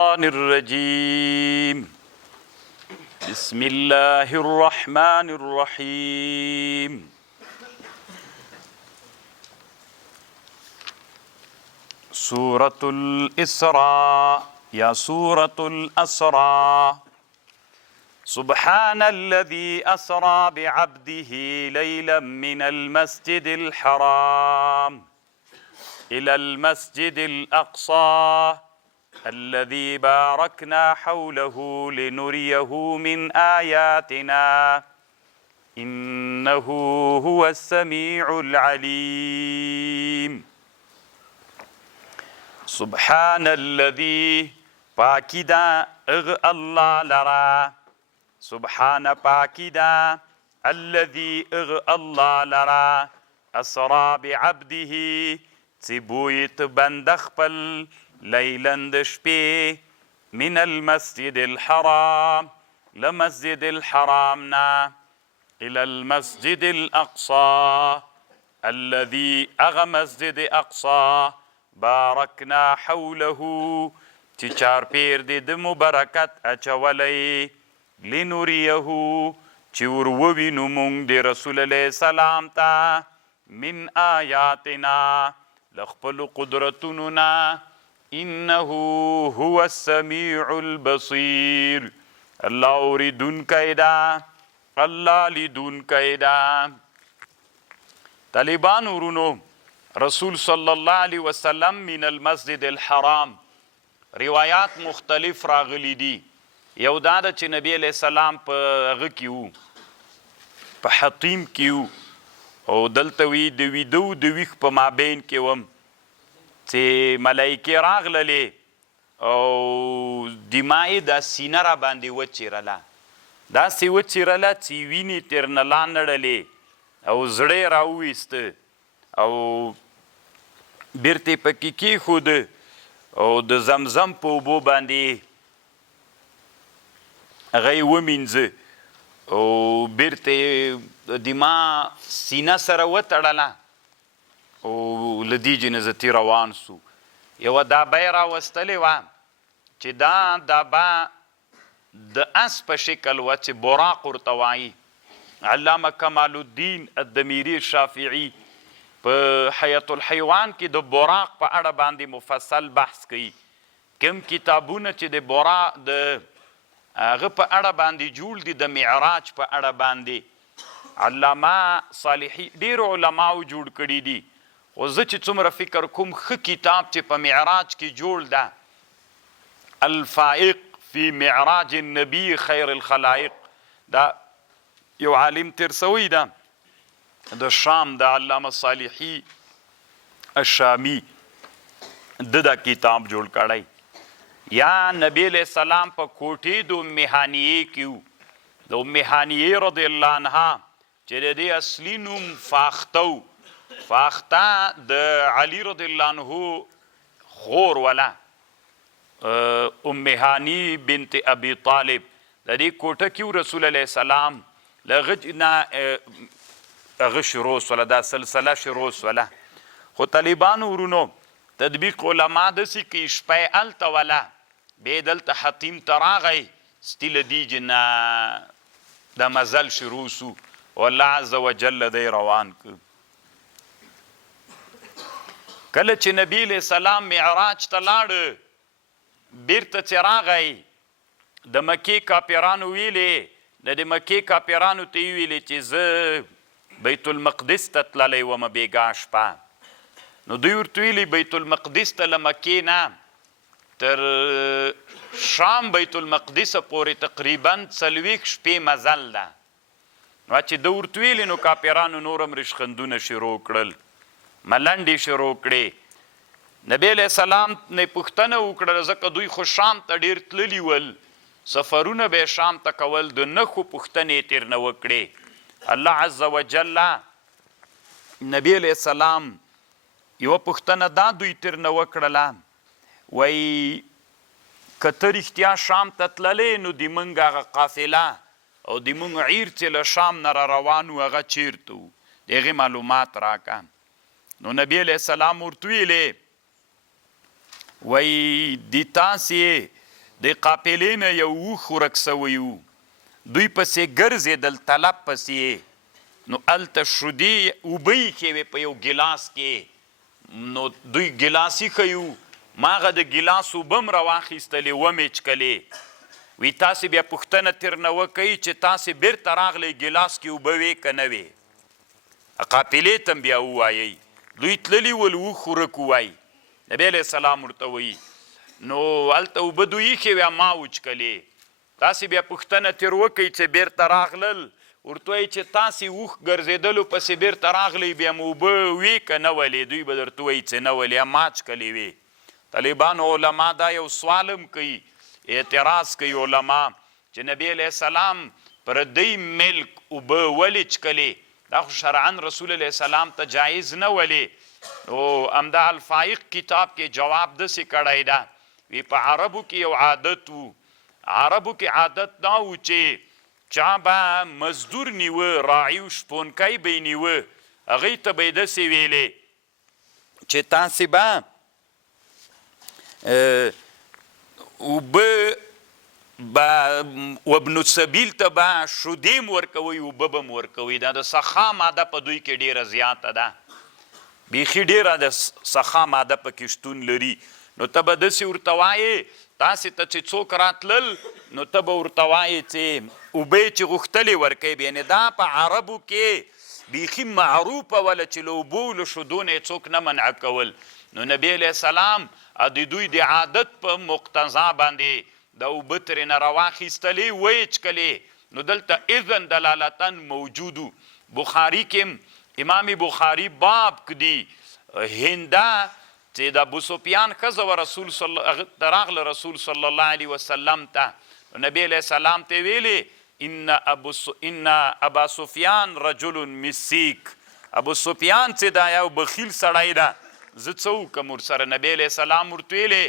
الرجيم بسم الله الرحمن الرحيم سورة الاسراء يا سورة الاسراء سبحان الذي أسرى بعبده ليلا من المسجد الحرام إلى المسجد الأقصى الذي باركنا حوله لنريه من آياتنا إنه هو السميع العليم سبحان الذي پاکیدا الله لرا سبحان پاکیدا الذي الله لرا اسرا بعبده تبویت بند خپل لیلن د شپې من المسجد الحرام لمسجد الحرامنا الى المسجد الاقصى الذي مسجد اقصى باركنا حوله چې چار پیر دی د مبارکت اچولی لنوریه چې ورووینو مونږ د رسول علیه السلام ته من آیاتنا لخپلو قدرتونو نه انه هو السمیع البصیر الله اوریدونکی ده الله لیدونکی ده طالبان ورونو رسول صلی الله علیه وسلم من المسجد الحرام روایات مختلف راغلی دي یو دا ده چې نبی علیه السلام په هغه کې وو په حطیم کې وو او دلته وی د ویدو د ویښ په مابین کې وم چې ملایکې راغللې او دماغ د سینه را باندې وچیرله داسې وچیرله چې وینې تر نه لانړلې او زړه یې راوویسته او بیرته پکې کېښوده او د زمزم په اوبو باندې هغه یې ومینځه او بیرته دماغ سینه سره وتړله او له دې جنازتي روان سو یوه دابه یې راوستلې وه چې دا دابه د اس په شکل وه چې براق ورته وایي علامه کمال الدین الدمیری شافعي په حیات الحیوان کې د براق په اړه باندې مفصل بحث کوي کوم کتابونه چې د براق د هغه په اړه باندې جوړ دي د معراج په اړه باندې علامه صالحي ډېرو علماو جوړ کړي دي خو زه چې څومره فکر کوم ښه کتاب چې په معراج کې جوړ ده الفائق فی معراج النبی خیر الخلائق دا یو عالم ترسوی ده د شام د علامه صالحي الشامی دا کتاب جوړ کړی یا نبی علیہ السلام په کوټې د امهانیې کې وو د امهانیې رضی الله عنها چې د دې اصلي نوم فاخته د علي رضی الله عنه خور ولا امهانی بنت ابي طالب د دې کوټه کې رسول الله السلام لغجنا هغه شروع سوله دا سلسله شروع سوله خو طالبانو ورونو تطبیق علما داسې کې شپی هلته وله بیا دلته حتیم ته راغی ستیله دیجې نه د مزل شروع سو والله عز وجل دی روان که کله چې نبی علیه السلام معراج ته لاړه بیرته چې راغی د مکې کاپیرانو ویلې د مکې کاپیرانو ته یې ویلې چې زه بیت المقدس ته تللی ومه بېګا شپه نو دوی ورته ویلي بیت المقدس ته له مکې نه تر شام بیت المقدس پورې تقریبا 40 شپې مزل ده نو چې ده ورته ویلي نو کاپیرانو نور هم ریشخندونه شروع کړل ملنډې شروع کړې نبی علیه السلام نه پوښتنه وکړله ځکه دوی خو شام ته ډېر تللي ول سفرونه به یې شام ته کول د نښو پوښتنې یې ترې نه وکړې الله عز وجل نبی علیه السلام یوه پوښتنه دا دوی ترنه وکړله وایي که ته رښتیا شام ته تللی نو د موږ هغه قافله او د موږ عیر چې له شام نه را روان و هغه چیرته و د هغې معلومات راکړه نو نبی علیه السلام ورته ویلې وایي د تاسې د قافلې نه یو اوښ ورک سوی و، دوی پسې ګرځېدل طلب پسې، نو هلته شودې اوبه ایښې وې په یو ګیلاس کې، نو دوی ګیلاس ایښی و، ما هغه د ګیلاس اوبه هم راواخیستلې ومې چکلې. وی تاسې بیا پوښتنه ترنه وکئ چې تاسې بیرته راغلی ګیلاس کې اوبه وې که نه وې؟ قافلې ته هم بیا ووایئ. دوی تللي ول اوښ ورک ووایي. نبی علیه السلام ورته وایي نو هلته اوبه دوی ایښې وې ما وچکلې. تاسې بیا پوښتنه تر وکئ چې بیرته راغلل، ورته وایي چې تاسې اوښ ګرځېدلو پسې بیرته راغلی بیا مو اوبه وې که نه ولې؟ دوی به درته وایي چې نه ولې، ما چکلې وې. طالبانو علما دا یو سوال هم کوي، اعتراض کوي علما چې نبی علیه السلام پردی ملک اوبه ولې چکلې؟ دا خو شرعا رسول علیه السلام ته جایز نه ولې؟ نو همدا الفائق کتاب کې جواب داسې کړی ده، وی په عربو کې یو عادت و، عربو کې عادت دا و چې چا به مزدور نیوه، راعي و شپونکی به یې نیوه، هغوی ته به یې داسې ویلې چې تاسې به اوبه وابن السبیل ته به شودې م ورکوئ، اوبه به م ورکوئ. دا د سخا ماده په دوی کې ډېره زیاته ده، بیخي ډېره د سخا ماده پکې شتون لري. نو ته به داسې ورته وایې، تاسې ته چې څوک راتلل نو ته به ورته وایې چې اوبه یې چې غوښتلې ورکوي. یعنې دا په عربو کې بیخي معروفه وله چې له اوبو له شودو نه یې څوک نه منع کول. نو نبی علیه السلام د دوی د عادت په مقتضا باندې د اوبه ترېنه راواخیستلې ویې چکلې. نو دلته اذن دلالتن موجودو. بخاري کې امام بخاري باب کدي هنده چې د ابو سفیان ښځه و رسول راغله رسول صلی الله علیه وسلم ته، نبی علیه السلام ته ویلې ان ابا سفیان رجل مسیک، ابو سفیان چې دا یو بخیل سړی ده، زه څه وکړم ورسره؟ نبی علیه السلام ورته ویلې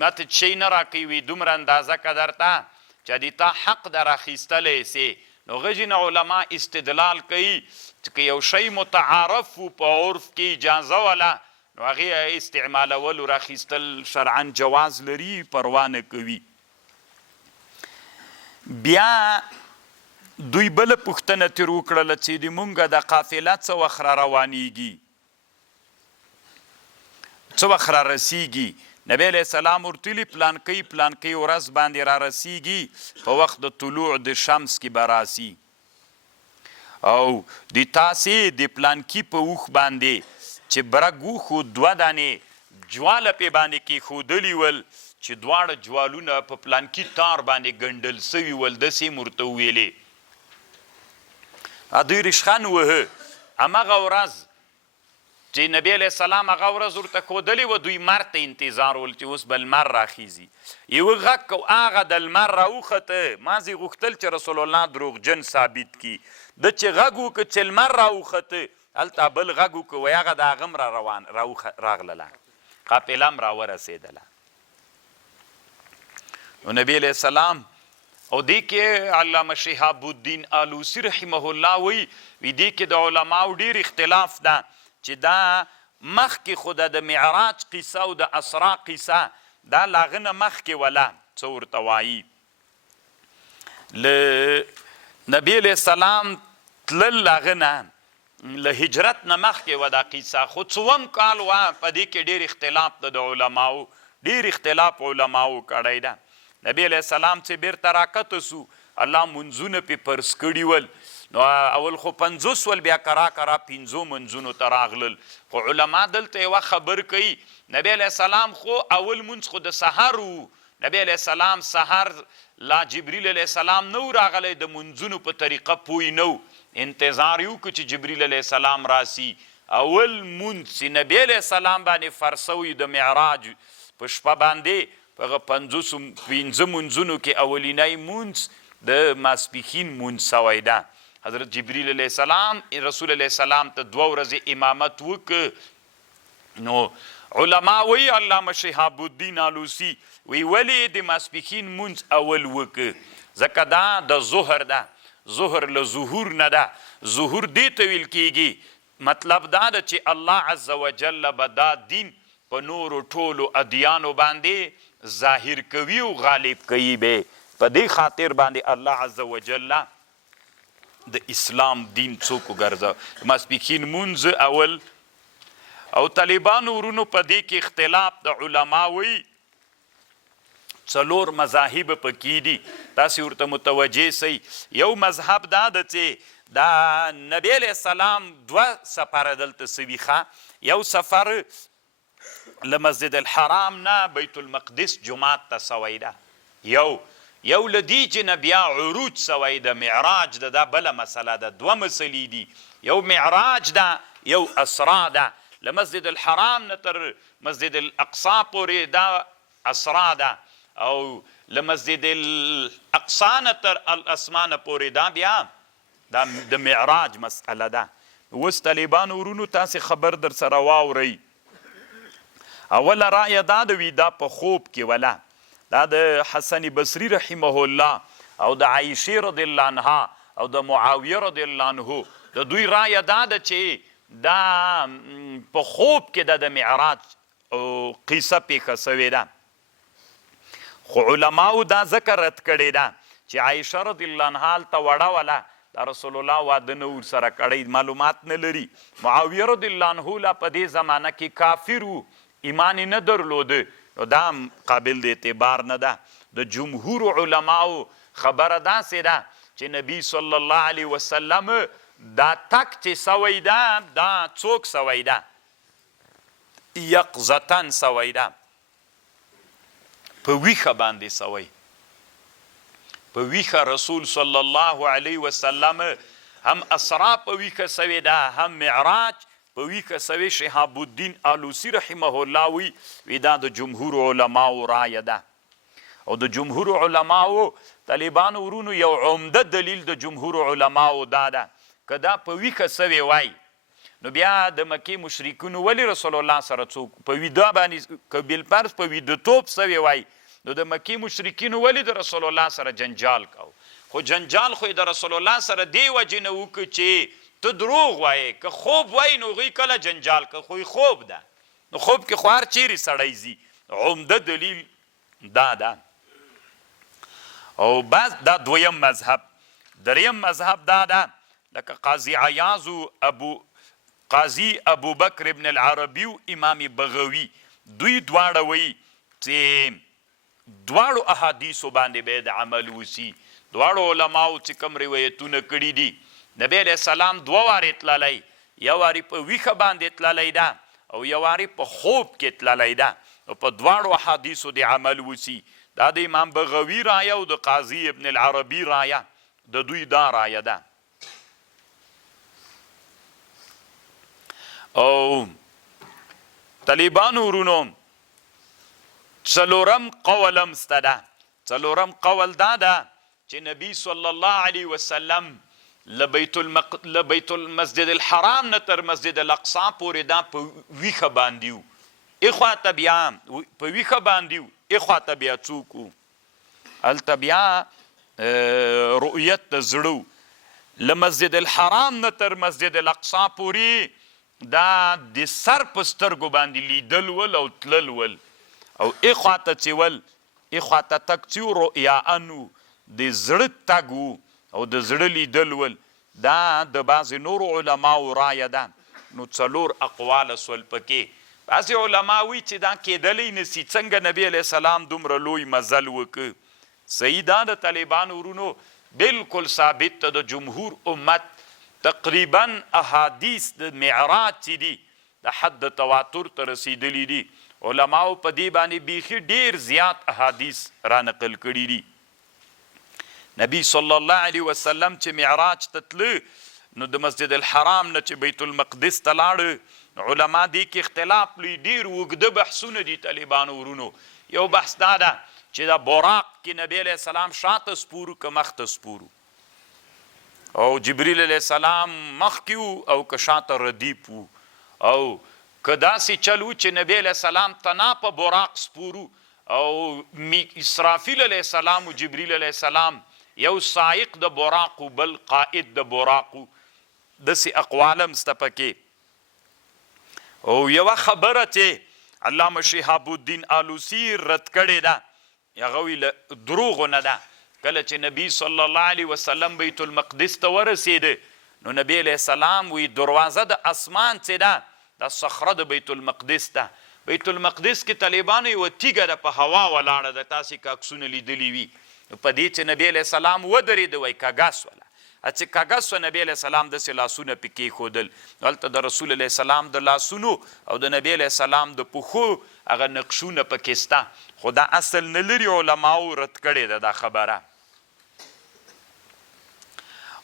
ما ته شی نه راکوي، وي دومره اندازه که درته چې د تا حق در اخیستلی سې. نو غږې نه علما استدلال کوي چې که یو شی متعارف و په عرف کې اجازه وله، نو هغې استعمالول و راخیستل شرعا جواز لري، پروا نه کوي. بیا دوی بله پوښتنه ترې وکړله چې د مونږ د قافله څه وخت را روانیږي، څه وخت را رسیږي؟ نبی علیه السلام ورته ویلي پلانکۍ پلانکۍ ورځ باندې را رسیږي، په وخت د طلوع د شمس کې به راسي، او د تاسې د پلانکي په اوښ باندې چې برګ وښو دوه دانې جواله پې باندې کېښودلي ول، چې دواړه جوالونه په پلانکي تار باندې ګنډل سوي ول، داسې یې ورته وویلې. دوی رشخند وهه. همغه ورځ چې نبی علیه السلام هغه ورځ ورته ښودلې وه، دوی مر ته انتظار ول چې اوس به لمر راخیزي. یوه غږ کو هغه د لمر راوخته، مازې غوښتل چې رسول الله دروغجن ثابت کي. ده چې غږ وکړه چې لمر راوخته، هلته بل غږ وکړه وایي هغه د هغه هم راغلله، قافله هم راورسېدله. نو نبی علیه السلام او دې کې علامه شهاب الدین آلوسی رحمه الله وی دې کې د علماو ډېر اختلاف ده چې دا مخکې خو د معراج قصه او د اسراء قصه دا له هغه نه مخکې وله، څه ورته وایي له نبی علیه السلام تلل له هغه نه له هجرت نه مخکې وه دا قصه، خو څوم کال وه. په دې کې ډېر اختلاف ده د علماو، ډېر اختلاف علماو کړی ده. نبی علیه السلام چې بیرته راکته سو، الله منځونه پې فرض کړي ول. نو اول خو 50 ول، بیا کرا 50 منځونو ته راغلل. خو علما دلته یوه خبر کوي، نبی علیه السلام خو اول منځ خو د سحر و. نبی علیه السلام سحر لا جبریل علیه السلام نو راغلی، د منځونو په طریقه پوی نو، انتظار یو که چې جبریل علیه السلام راسي. اول منځ چې نبی علیه السلام باندې فرض سوی د معراج په شپه باندې، په هغه 15 منځونو کې اولینی منځ د ماسپښین منځ سوی ده. حضرت جبریل علیه السلام رسول علیه السلام ته 2 ورځې امامت وکړ. نو علما وی علامه شهاب الدین آلوسی وی ولې د ماسپښین منځ اول وکړ؟ ځکه دا د ظهر ده، ظهر له ظهور نه ده، ظهور دې ته ویل کېږي. مطلب دا ده چې الله عز وجل به دا دین په نورو ټولو ادیانو باندې ظاهر کوي او غالب کوي به په دې خاطر باندې الله عز وجل د اسلام دین څوک وګرځه ماسپښین مونځ اول او طالبانو ورونو په دې کې اختلاف د علماوي څلور مذاهب پکې دي تاسو ورته متوجه سئ یو مذهب دا ده چې دا نبی علیه السلام 2 سفر دلته سوي ښه یو سفر له مسجد الحرام نه بیت المقدس جومات ته سوی ده یو له دې چې نه بیا عروج سوی ده معراج ده دا بله مسله ده 2 مسلې دي یو معراج ده یو اسراء ده له مسجد الحرام نه تر مسجد الاقصا پورې دا اسراء ده او له مسجد الاقصا نه تر الاسمان پورې دا بیا دا د معراج مسئله ده اوس طالبانو ورونو تاسې خبر در سره واورئ اوله رایه دا د وي دا په خوب کې وله دا د حسن بصري رحمه الله او د عایشې رضی الله عنها او د معاویه رضی الله عنه د دوی رایه دا ده چې دا په خوب کې د معراج قصه پیښه سوې ده خو علماو دا ذکر رد کړې ده چې عایشه رضی الله عنها هلته وړه وله دا رسول الله واده نه ورسره کړی معلومات نه لري معاویه رضی الله عنه لا په دې زمانه کې کافر و ایمان نه درلوده نو دا قابل د اعتبار نه ده د جمهور علماو خبره داسې ده چې نبی صلی الله علیه وسلم دا تک چې سوی ده دا څوک سوی ده یقظتن سوی ده په ویښه باندې سوی په ویښه رسول صلی الله علیه وسلم هم اسراء په ویښه سوی ده هم معراج په ویښه سوی شهاب الدین آلوسی رحمه الله وی دا د جمهور علماو رایه ده او د جمهور علماو طالبانو ورونو یو عمده دلیل د جمهور علماو دا ده که دا په ویښه سوی وای نو بیا د مکې مشرکینو ولې رسول الله سره څوک په ویده باندې که بالفرض په ویدهتوب سوی وای نو د مکې مشرکینو ولې د رسول الله سره جنجال کو خو جنجال خو د رسول الله سره دې وجې نه وکړو چې ته دروغ وایې که خوب وایي نو هغوی کله جنجال که خو خوب ده نو خوب کې خو هر چیرې سړی ځي عمده دلیل دا ده او بس دا دویم مذهب دریم مذهب دا ده لکه قاضي عیاض قاضي ابوبکر ابن العربي و امام بغوي دوی دواړه وایي چې دواړو احادیثو باندې به د عمل وسي دواړو علماو چې کوم روایتونه کړي دي نبی علیه السلام 2 وارې تللی یو وارې په ویښه باندې تللی ده او یو وارې په خوب کې تللی ده او په دواړو احادیثو د عمل وسي دا د امام بغوي رایه او د قاضي ابن العربي رایه د دوی دا رایه ده او طالبانو ورونو څلورم قول هم سته ده څلورم قول دا ده چې نبی صلی الله علیه وسلم لبیت المسجد الحرام نه تر مسجد الاقصا پورې دا په ویښه باندې و اخواته بیا په ویښه باندې و اخواته بیا څوک و هلته بیا رؤیت د زړه له مسجد الحرام نه تر مسجد الاقصا پورې دا د سر په سترګو باندې لیدل ول او تلل ول او اخواته چې ول اخواته تک چې رؤیاانو د زړه تګ و او د زړه لیدل ول دا د بعضې نورو علماو رایه ده نو 4 اقوال سول پکې بعضې علما وایي چې دا کیدلی نسي څنګه نبی علیه السلام دومره لوی مزل وکړه صحیح دا د طالبانو ورونو بالکل ثابت ته د جمهور امت تقریبا احادیث د معراج چې دي د حد تواتر ته رسیدلی دي علماو په دې باندې بیخي ډیر زیات احادیث را نقل کړي دي نبی صلی الله علیه وسلم چې معراج ته تله نو د مسجد الحرام نه چې بیت المقدس ته لاړه علما دې کې اختلاف لري ډیر اوږده بحثونه دي طالبانو ورونو یو بحث دا ده چې دا براق کې نبی علیه السلام شاته سپورو که مخته سپورو او جبریل علیه السلام مخکې او که شاته ردیف و او که داسې چل و چې نبی علیه السلام تنا په براق سپورو او اسرافیل علیه السلام و جبریل علیه السلام یو سائق د براق و بل قائد د براق و داسې اقوال هم سته پکې او یوه خبره چې علامه شهاب الدین آلوسی رد کړې ده، هغه وی دروغو نه ده. کله چې نبی صلی الله علیه وسلم بیت المقدس ته ورسېده نو نبی علیه السلام وی دروازه د اسمان څه ده، د صخره د بیت المقدس ده. بیت المقدس کې طالبانو یوه تیږه ده په هوا ولاړه ده، تاسې که عکسونه لیدلي وي. نو په دې چې نبی علیه السلام ودرېده وایي کږه سوله، چې کږه سوه نبی علیه السلام داسې لاسونه پې کېښودل. هلته د رسول علیه السلام د لاسونو او د نبی علیه السلام د پښو هغه نقشونه پکې سته، خو دا اصل نه لري. علماو رد کړې ده دا خبره.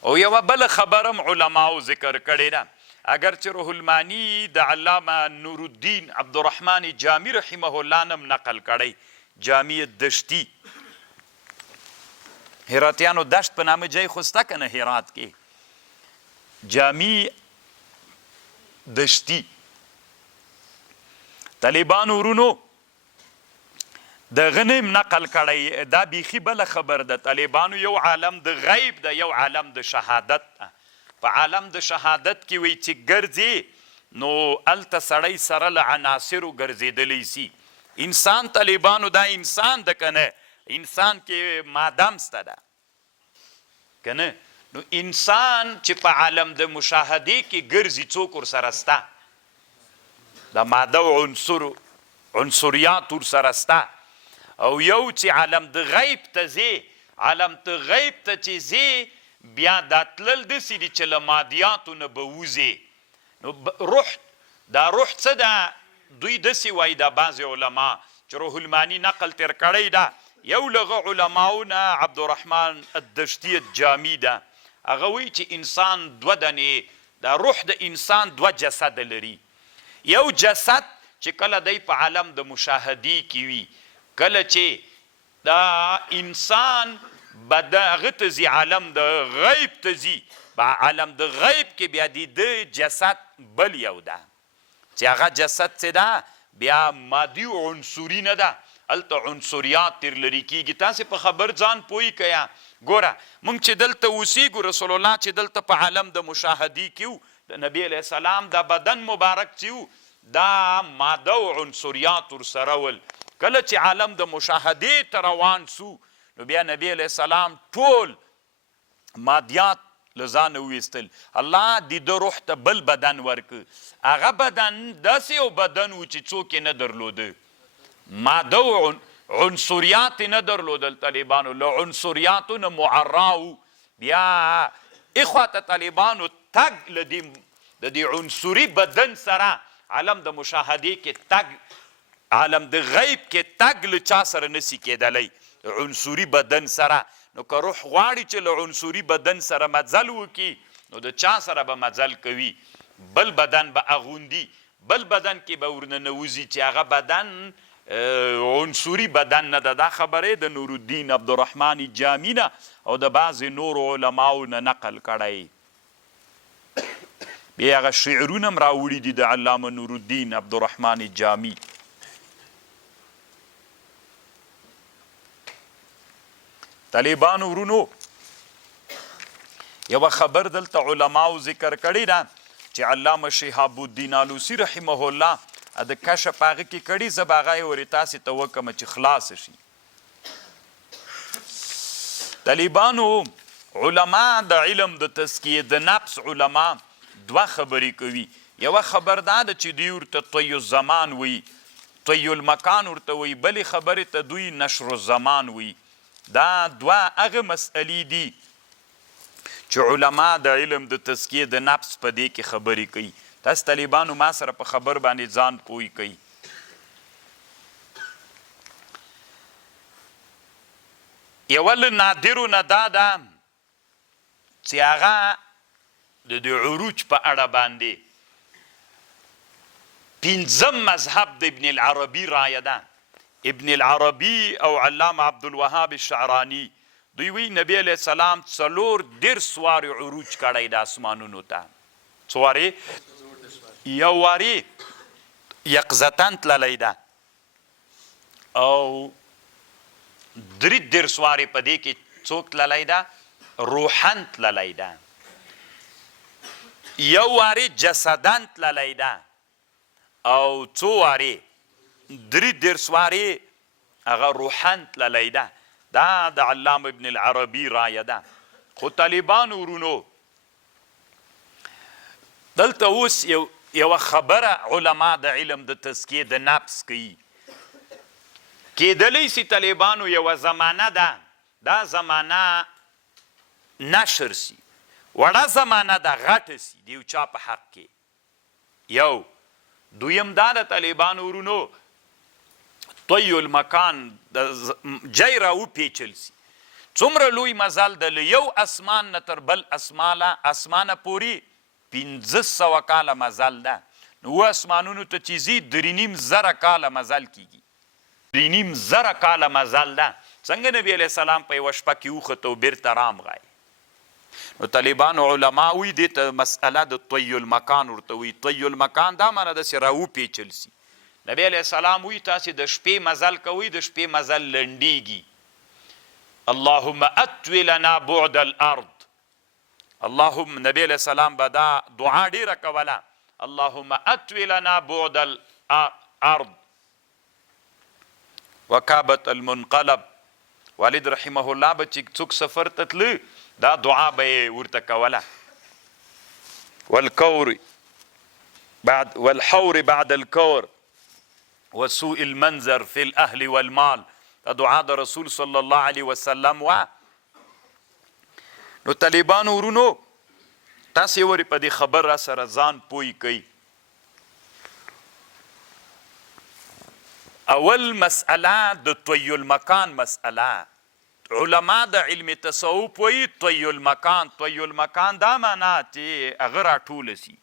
او یوه بله خبره هم علماو ذکر کړې ده، اگر چې روح المانی د علامه نورالدین عبدالرحمن جامی رحمه الله نم نقل کړی، جامی دشتی. هراتیانو دشت په نامه جای خو سته که نه هرات کې، جامی دشتی. طالبانو ورونو دغه نیم نقل کړی، دا بیخي بله خبر ده. طالبانو یو عالم د غیب ده، یو عالم د شهادت ده. په عالم د شهادت کې وی چې ګرځي نو هلته سړی سره له عناصرو ګرځېدلی سي. انسان طالبانو دا انسان ده که نه، انسان کې ماده هم سته ده که نه. نو انسان چې په عالم د مشاهدې کې ګرځي څوک ورسره سته، د ماده او عنصریات ورسره سته. او یو چې عالم د غیب ته ځې، عالم د غیب ته چې ځې بیا دا تلل داسې دي چې له مادیاتو نه به وځې. نو روح، دا روح څه ده، دوی داسې وایي دا بعضې علما چې روح المانی نقل تیر کړی ده. یو لغه علماو نه عبدالرحمن الدشتی جامی ده، هغه وایي چې انسان دوه دنې، دا روح د انسان دوه جسد لري. یو جسد چې کله دی په عالم د مشاهدې کې وي، کله چې دا انسان به هغه ته ځي، عالم د غیب ته ځي، په عالم د غیب کې بیا د جسد بل یو ده چې هغه جسد څه ده، بیا مادي او عنصري نه ده، هلته عنصریات تر لرې کېږي. تاسې په خبر ځان پوه کړه. ګوره موږ چې دلته اوسېږو، رسول الله چې دلته په عالم د مشاهدې کې و، د نبی علیه السلام دا بدن مبارک چې و دا ماده او عنصریات ورسره ول. کله چې عالم د مشاهدې ته روان سو نو بیا نبی علیه السلام ټول مادیات له ځانه وویستل. الله د روح ته بل بدن ورکه، هغه بدن داسې یو بدن و چې څوک یې نه درلوده، ماده او عنصریات یې نه درلودل. طالبانو له عنصریاتو نه معرا و. بیا اخواته طالبانو تګ له د دې عنصري بدن سره عالم د مشاهدې کې تګ، عالم د غیب کې تګ له چا سره نسی کېدلی، عنصري بدن سره. نو که روح غواړي چې له عنصري بدن سره مزل وکړي نو د چا سره به مزل کوي، بل بدن به اغوندي، بل بدن کې به ورننوځي چې هغه بدن عنصري بدن نه ده. دا خبرې د نورالدین عبدالرحمن جامی نه او د بعضې نورو علماو نه نقل کړی. بیا هغه شعرونه هم راوړي دي د علامه نورالدین عبدالرحمن جامی. طالبانو ورونو یوه خبر دلته علماو ذکر کړی ده چې علامه شهاب الدین آلوسی رحمه الله د کشف هغه کې کړي، زه به هغه یې ورې تاسې ته وکړم چې خلاص شي. طالبانو علما د علم د تزکیې د نفس علما دوه خبرې کوي. یوه خبر دا ده چې دوی ورته طی الزمان وي، طی المکان ورته وي، بلې خبرې ته دوی نشر الزمان وي. دا دوه هغه مسئلې دي چې علما د علم د تزکیې د نفس په دې کې خبرې کوي. تاسو طالبانو ما سره په خبر باندې ځان پوه کوي. یوه له نادرو نه دا ده چې هغه د عروج په اړه باندې پنځم مذهب د ابن العربي رایه ده. ابن العربي او علامه عبدالوهاب الشعراني دوی وی نبی علیه السلام څلور دیرش وارې عروج کړی د اسمانونو ته. څو وارې؟ یو وارې یقظتن تللی ده او درې دیرش وارې په دې کې څوک تللی ده؟ روحن تللی ده. یو وارې جسدن تللی ده او څو وارې دېرش وارې هغه روحن تللی ده. دا د علامه ابن العربي رایه ده. خو طالبانو ورونو دلته اوس یوه خبره علما د علم د تزکیې د نفس کوي. کیدلی سي طالبانو یوه زمانه ده، دا زمانه نشر سي، وړه زمانه ده غټه سي د یو چا په حق کې. یو دویم دا د طالبانو ورونو طی المکان د جای را وپیچل سي. څومره لوی مزل د له یو اسمان نه تر بل اسمانه پوري 1500 کاله مزل ده. نو اسمانونو ته چې ځي 3.5 کاله مزل کیږي. 3.5 کاله مزل ده. څنګه نبی علیه السلام په یوه شپه کې وخته او بیرته رامغی. نو طالبانو علما وی دې ته مسئله د طی المکان ورته وی. طی المکان دا معنی داسې راوپیچل سي. نبی علیه السلام وی تاسې د شپې مزل کوئ، د شپې مزل لنډیږي. اللهم اتوي لنا بعد الارض. اللهم نبی علیه السلام به دا دعا ډیره کوله. اللهم اتوي لنا بعد الارض وکابت المنقلب. والد رحمه الله به چې څوک سفر ته تله دا دعا به یې ورته کوله. والحور بعد الكور وسوء المنظر في الاهل والمال. دا دعا د رسول صلی الله علیه وسلم وا. نو طالبانو ورونو تاسې ورې په دې خبر را سره ځان پوی کوئ. اول مسئله د طی المکان مسئله. علما د علم تصوف وایي طی المکان. طی المکان دا معنا چې هغه راټوله سي،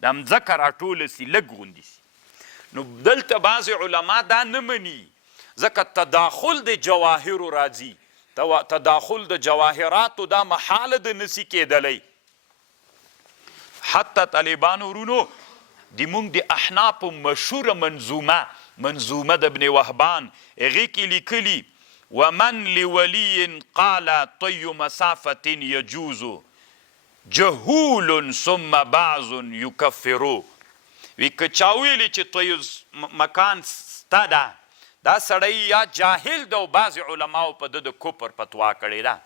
د مځکه راټوله سي، لږ غوندې سي. نو دلته بعضې علما دا نه مني، ځکه تداخل د جواهرو راځي. تداخل د جواهراتو دا محاله د نسی کېدلی. حتی طالبانو ورونو د مونږ د احنافو مشهوره منظومه د ابن وهبان هغې کې لیکلي ومن لولي قال طي مسافة يجوز جهول ثم بعض يكفرو. وی که چا ویلي چې طي مکان ستا ده، دا سړی یا جاهل ده او بعضې علماو په ده د کفر فتوا کړې ده.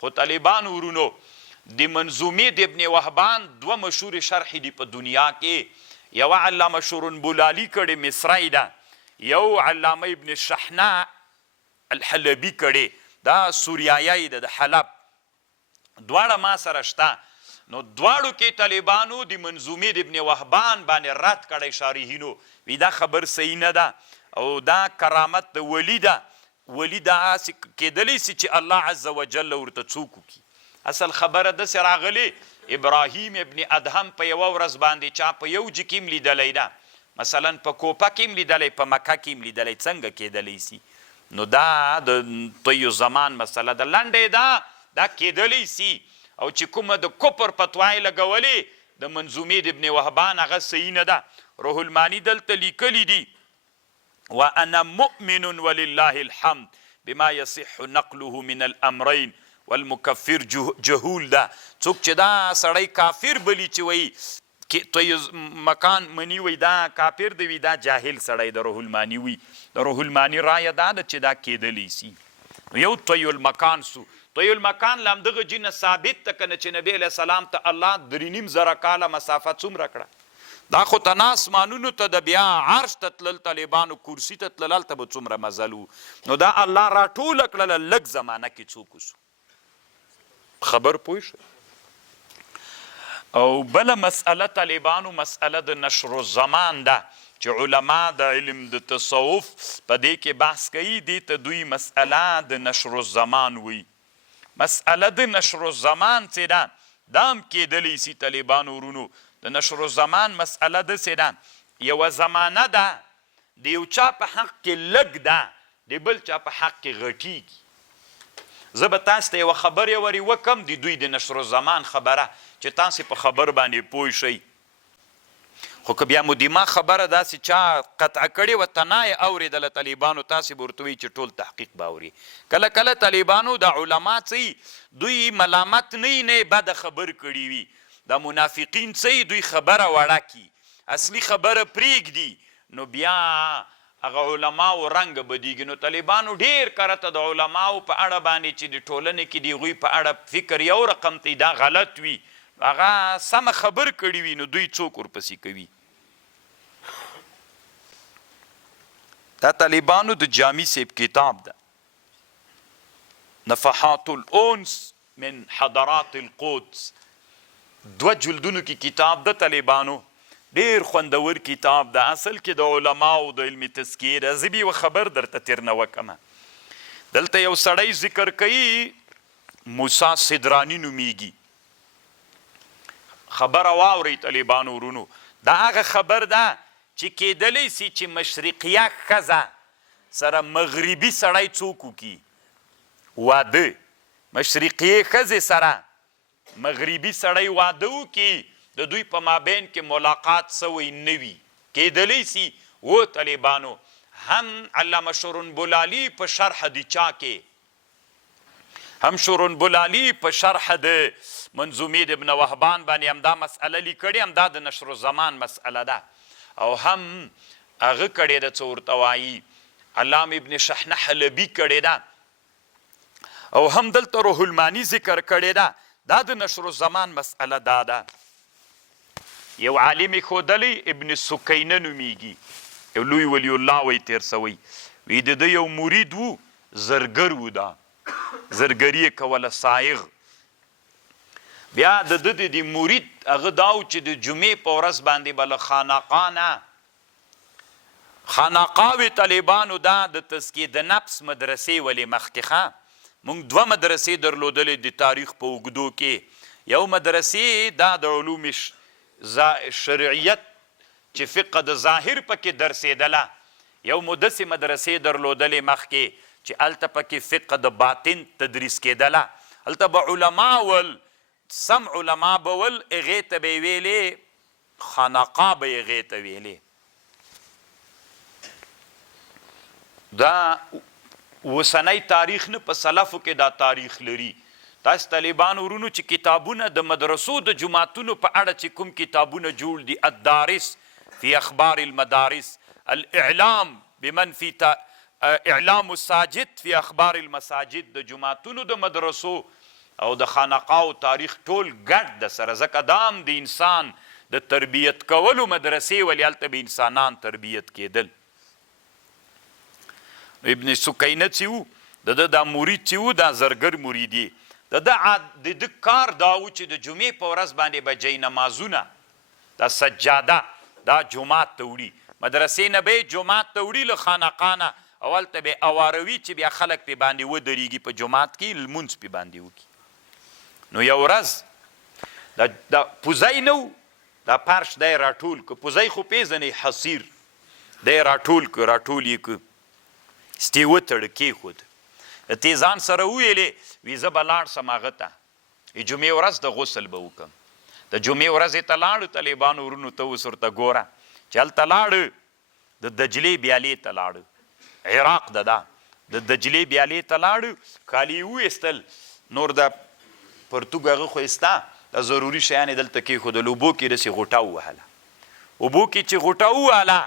خو طالبانو ورونو د منظومې د ابن وهبان 2 مشهورې شرحې دي په دنیا کې. یوه علامه شورنبولالي کړې مصری ده، یو علامه ابن شحنا الحلبي کړې دا سوریایی ده د حلب. دواړه ما سره شته. نو دواړو کې طالبانو د منظومې د ابن وهبان باندې رد کړی شارحینو. وی دا خبر صحیح نه ده او دا کرامت د ولی ده. ولی دا کېدلی سي چې الله عز وجل ورته څوک وکړي. اصل خبره داسې راغلې ابراهیم ابن ادهم په یوه ورځ باندې چا په یو جي کې هم لیدلی ده، مثلا په کوپه کې هم لیدلی، په مکه کې هم لیدلی. څنګه کېدلی سي؟ نو دا د طی زمان مسله ده، لنډې ده، دا کېدلی سي. او چې کومه د کفر فتوا یې لګولې د منظومې د ابن وهبان هغه صحیح نه ده. روح المانی دلته لیکلی دي وانا مؤمن ولله الحمد بما يصح نقله من الامرين والمكفر جهول. ده څوک چې دا سړی کافر بلی چې وایي طی مکان منی وی دا کافر دی، وی دا جاهل سړی د روح المانی وی. د روح المانی رایه دا ده چې دا کېدلی سي. یو طی المکان سو. طی المکان له همدغه جنه ثابت ته که نه چې نبی علیه السلام ته الله 3.5 کاله مسافه څومره کړه. دا خو ته آسمانونو ته د بیا عرش ته تلل، طالبانو کرسي ته تلل، هلته به څومره مزل و. نو دا الله راټوله کړله لږ زمانه کې څوک وسو. خبر پوه شئ. او بله مسئله طالبانو مسئله د نشر الزمان ده چې علما د علم د تصوف په دې کې بحث کوي. دې ته دوی مسئله د نشر الزمان وی. مسئله د نشر الزمان چې ده دا هم کېدلی سي طالبانو ورونو. د نشر الزمان مسئله داسې ده، یوه زمانه ده د یو چا په حق کې لږ ده، د بل چا په حق کې غټیږي. زه به تاسو ته یوه خبرې ورې وکم د دوی د نشر الزمان خبره چې تاسې په خبر باندې پوه شئ. خو که بیا مو دما خبره داسې چا قطع کړې وه ته نه یې اورېدله طالبانو، تاسې به ورته وایي چې ټول تحقیق به اوري. کله کله طالبانو د علما څه دوی ملامت نه یې بده خبر کړي وي. د منافقین څه دوی خبره وړه کي، اصلي خبره پرېږدي. نو بیا هغه علماو رنګ بدیږي. نو طالبانو ډېر کرته د علماو په اړه باندې چې د ټولنې کې د هغوی په اړه فکر یو رقم ته دا غلط وي، هغه سمه خبر کړي وي، نو دوی څوک ورپسې کوي. دا طالبانو د جامی صاحب کتاب ده، نفحات الانس من حضرات القدس، 2 جلدونو کې کتاب ده طالبانو، ډیر خوندور کتاب ده. اصل کې د علماو د علمي تزکیې ده. زه به یوه خبر درته تېر نه وکمه. دلته یو سړی ذکر کوي، موسی سدرانی نومیږي. خبره واورئ طالبانو ورونو، دا هغه خبر ده چې کېدلی سي چې مشرقیه ښځه سره مغربي سړی څوک وکړي واده، مشرقیه ښځې سره مغربي سړی واده وکړي، د دوی په مابین کې ملاقات سوی نه وي. کېدلی سي و طالبانو هم علامه شورنبلالي په شرح د چا کې، هم شورنبلالي په شرح د منظومې د ابن وهبان باندې همدا مسئله لیکړې، همدا د نشر الزمان مسئله ده، او هم هغه کړې ده څه ورته وایي علامه ابن شحنه حلبي کړې ده، او هم دلته روح المانی ذکر کړې ده. دا د نشر الزمان مسئله دا ده. یو عالم ښودلی ابن سکینه نومیږي، یو لوی ولی الله وی تیر سوی، وی د ده یو مرید و، زرګر و، دا زرګري یې کوله سایغ. بیا د ده د مرید هغه دا و چې د جمعې په ورځ باندې به له خانقاه نه، خانقاوې طالبانو دا د تزکیې د نفس مدرسې ولې مخکې مونږ 2 مدرسې درلودلې د تاریخ په اوږدو کې. یو مدرسې دا د علوم شرعیت چې فقه د ظاهر پکې درسېدله، یو مدرسې مدرسې درلودلې مخکې چې هلته پکې فقه د باطن تدریس کېدله. هلته به علما ول، سم علما به ول، هغې ته به یې ویلې خانقاه به یې هغې ته ویلې. دا اوسنی تاریخ نه، په سلفو کې دا تاریخ لري. تاسو طالبان ورونو چې کتابونه د مدرسو د جماعتونو په اړه چې کوم کتابونه جوړ دي، الدارس فی اخبار المدارس، الاعلام بمن فی اعلام الساجد فی اخبار المساجد، د جماعتونو د مدرسو او د خانقاو تاریخ ټول ګډ د سره، ځکه دام د انسان د تربیت کولو مدرسې ولې هلته به انسانان تربیت کېدل. ابن سکینه چې و، د ده دا مرید چې و، دا زرګر مرید یې، د ده کار دا و چې د جمعې په ورځ باندې به جای نمازونه، دا سجاده، دا جومات ته وړي، مدرسې نه به یې جومات ته وړي له خانقاه نه، او هلته به یې اواروي چې بیا خلک پې باندې ودرېږي په جومات کې لمونځ پې باندې وکړي. نو یو ورځ دا پوزی نه و، دا فرش دی راټول که، پوزی خو پېژنئ حصیر دی راټول که، راټول یې که، ستې وتړه کېښود، ته ځان سره وویلې وي زه به لاړ سم هغه ته، جمعې ورځ د غسل به وکړم. د جمعې ورځې ته لاړو طالبانو ورونو ته اوس ورته ګوره چې هلته لاړو، د دجلې بیالې ته لاړو، عراق ده دا، د دجلې بیالې ته لاړو، کالي یې وویستل، نور د پرتوګ هغه خو ایسته، دا ضروري شیان یې دلته کېښودل، اوبو کې داسې غوټه ووهله، اوبو کې چې غوټه ووهله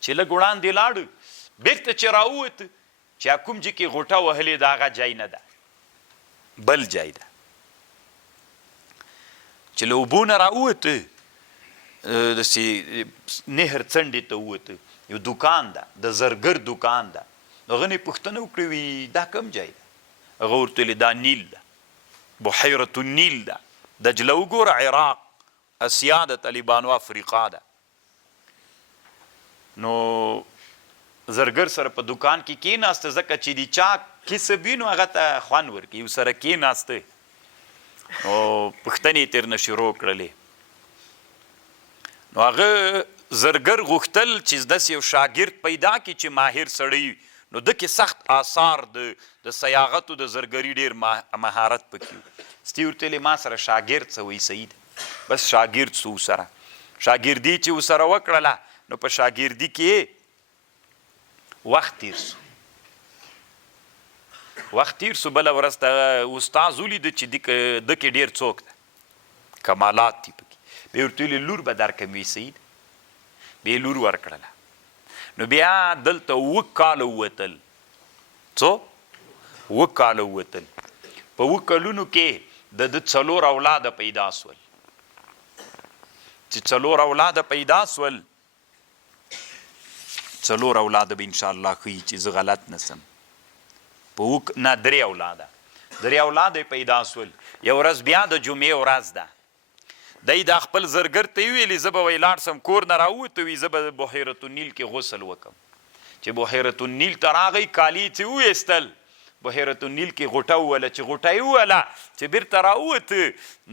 چې لږ وړاندې لاړو، بیرته چې راووت چې کوم ځای کې غوټه وهلې د هغه ځای نه ده، بل ځای ده. چې له اوبو نه راووته، داسې نهر څنډې ته ووته، یو دوکان ده، د زرګر دوکان ده. نو هغه نه یې پوښتنه وکړې، وي دا کوم ځای ده؟ هغه ورته ویلې دا نیل ده، بحیرة النیل ده، دجله وګوره، عراق، اسیا ده، طالبانو افریقا ده. نو زرګر سره په دکان کې کېناسته، ځکه چې د چا کسب وي نو هغه ته خوند ورکوي، یو سره کېناسته، نو پوښتنې یې ترنه شروع کړلې. نو هغه زرګر غوښتل چې داسې یو شاګرد پیدا کړي چې ماهر سړی، نو ده کې سخت آثار د صیاغتو د زرګري ډېر مهارت پکې و. ستې ورته ویلې ما سره شاګرد څه وایي سید، بس شاګرد سو سره، شاګردي چې ورسره وکړله، نو په شاګردي کې وخت تیر سو، وخت تیر سو. بله ورځ ته استاذ ولیده چې ده کې ډېر څوک ده، کمالات دي پکې. بیا ورته ویلې لور به درکړم، وی سید، بیا یې لور ورکړله. نو بیا دلته 7 کاله ووتل. څو 7 کاله ووتل. په 7 کلونو کې د 4 اولاده پیدا سول. چې 4 اولاده پیدا سول، 4 اولاده به انشاءالله ښیي چې زه غلط نسم. په نه 3 اولاده 3 اولاده پیدا سول. یو ورځ بیا د جمعې ورځ ده. دی دا خپل زرګر ته یې ویلې زه به وی لاړ سم کور نه راووته وي، زه به بحیرة النیل کې غسل وکم. چې بحیرة النیل ته راغی، کالي یې وویستل، بحیرة النیل کې غوټه ووله. چې غوټه یې ووله چې بیرته راووته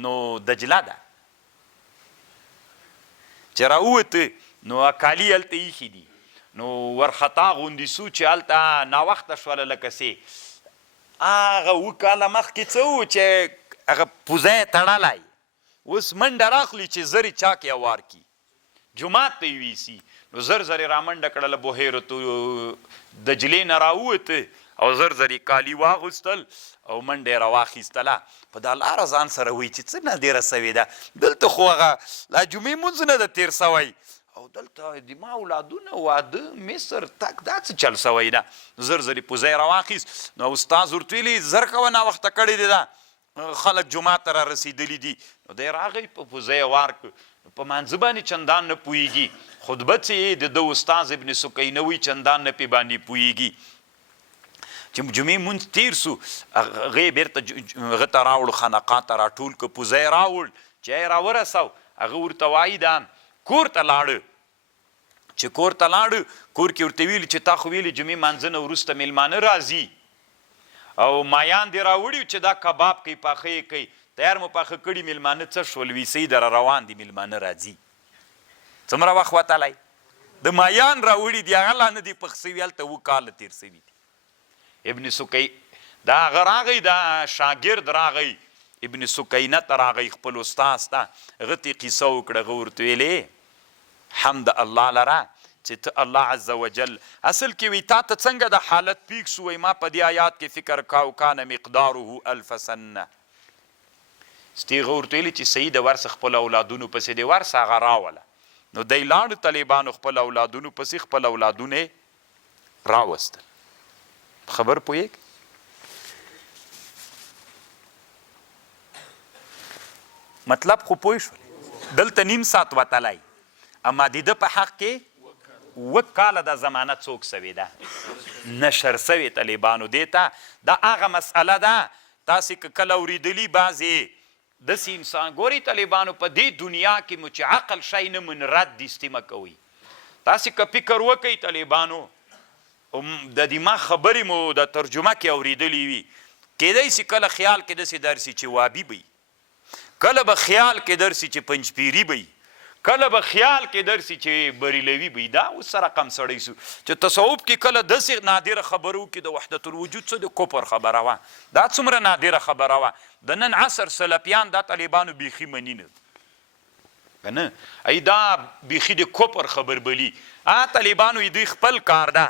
نو دجله ده. چې راووته نو کالي هلته ایښي دي. نو ورخطا غوندې سو چې هلته ناوخته شوله لکه سې. هغه 7 کاله مخکې څه و چې هغه پوزه یې تړلی، اوس منډه راخلي چې زر یې چا کې هوار کي، جومات ته یې ویسي. نو زر زر یې رامنډه کړله، بحیرة دجلې نه راووته او زر زر یې کالي واغوستل او منډه یې راواخیستله. په دا لاره ځان سره وایي چې څه نادره سوې ده، دلته خو هغه لا جمعې مونځ نه ده تېر سوی، او دلته د ما اولادونه واده مصر تک دا څه چل سوی ده. زر زر یې پوزه یې راواخیست. نو استاد ورته ویلي زر کوه ناوخته کړې دې ده، خلک جومات ته را رسېدلي دي. نو دی راغی په پوزه یې وار کړ. په مانځه باندې چندان نه پوهېږي، خطبه چې د ده استاد ابن سکینوي چندان نه پې باندې پوهېږي. چې جمعې مونځ تېر سو، هغه یې بېرته هغه ته راوړو، خانقاه ته راټول کړه، پوزه یې راوړ، چې یې راورسو. هغه ورته وایي دا کور ته لاړه. چې کور ته لاړه، کور کې ورته ویلي چې تا خو ویلي جمعې مانځه نه وروسته میلمانه راځي او مایان دې راوړي چې دا کباب کوي، پاخه یې کوي، تیار مو پاخه کړي، میلمانه څه شول؟ ویسۍ در روان دي، میلمانه راځي. څومره وخت وتلی د مایان راوړي دي، هغه لا نه دي پخ سوي، هلته 7 کاله تېر سوي دي. ابن سکی دا هغه راغی، دا شاګرد راغی ابن سکینه ته راغی خپل استاذ ته، هغه ته یې قیصه وکړه. هغه ورته ویلې حمد الله لره چې ته الله عز وجل اصل کې وي تا ته څنګه د حالت پیښ سو؟ ما په دې آیات کې فکر کاو کان مقداره 1000 سنه. ستیغه ورته ویلي چې صحیح د ورس خپل اولادونو پسې د ورس هغه راوله. نو دی لاړ طالبانو خپل اولادونو پسې، خپل اولادونه راوستل. خبر پوهیږ؟ مطلب خو پوه شول. دلته 1.5 ساعت وتلی، اما د ده په حق کې 7 کاله دا زمانه څوک سوې ده، نشر سوې طالبانو دې ته. دا هغه مسئله ده تاسې که کله اورېدلي بعضې داسې انسان ګورئ طالبانو په دې دنیا کې مو چې عقل شی نه من رد استیمه کوي. تاسې که فکر وکئ طالبانو د دې ما خبرې مو د ترجمه کې اورېدلې وي، کیدای شي کله خیال کې داسې درسي چې وابي به وي، کله به خیال کې درسي چې پنجپیري به وي، کله به خیال کې درسي چې بریلوي به وي. دا اوس رقم سړی سو چې تصوف کې کله داسې نادره خبرو کې د وحدت الوجود څه د کفر خبره وه. دا څومره نادره خبره وه. د نن عصر سلفیان دا طالبانو بیخي مني نه که نه، ای دا بیخي د کفر خبر بلی. طالبانو دوی خپل کار ده.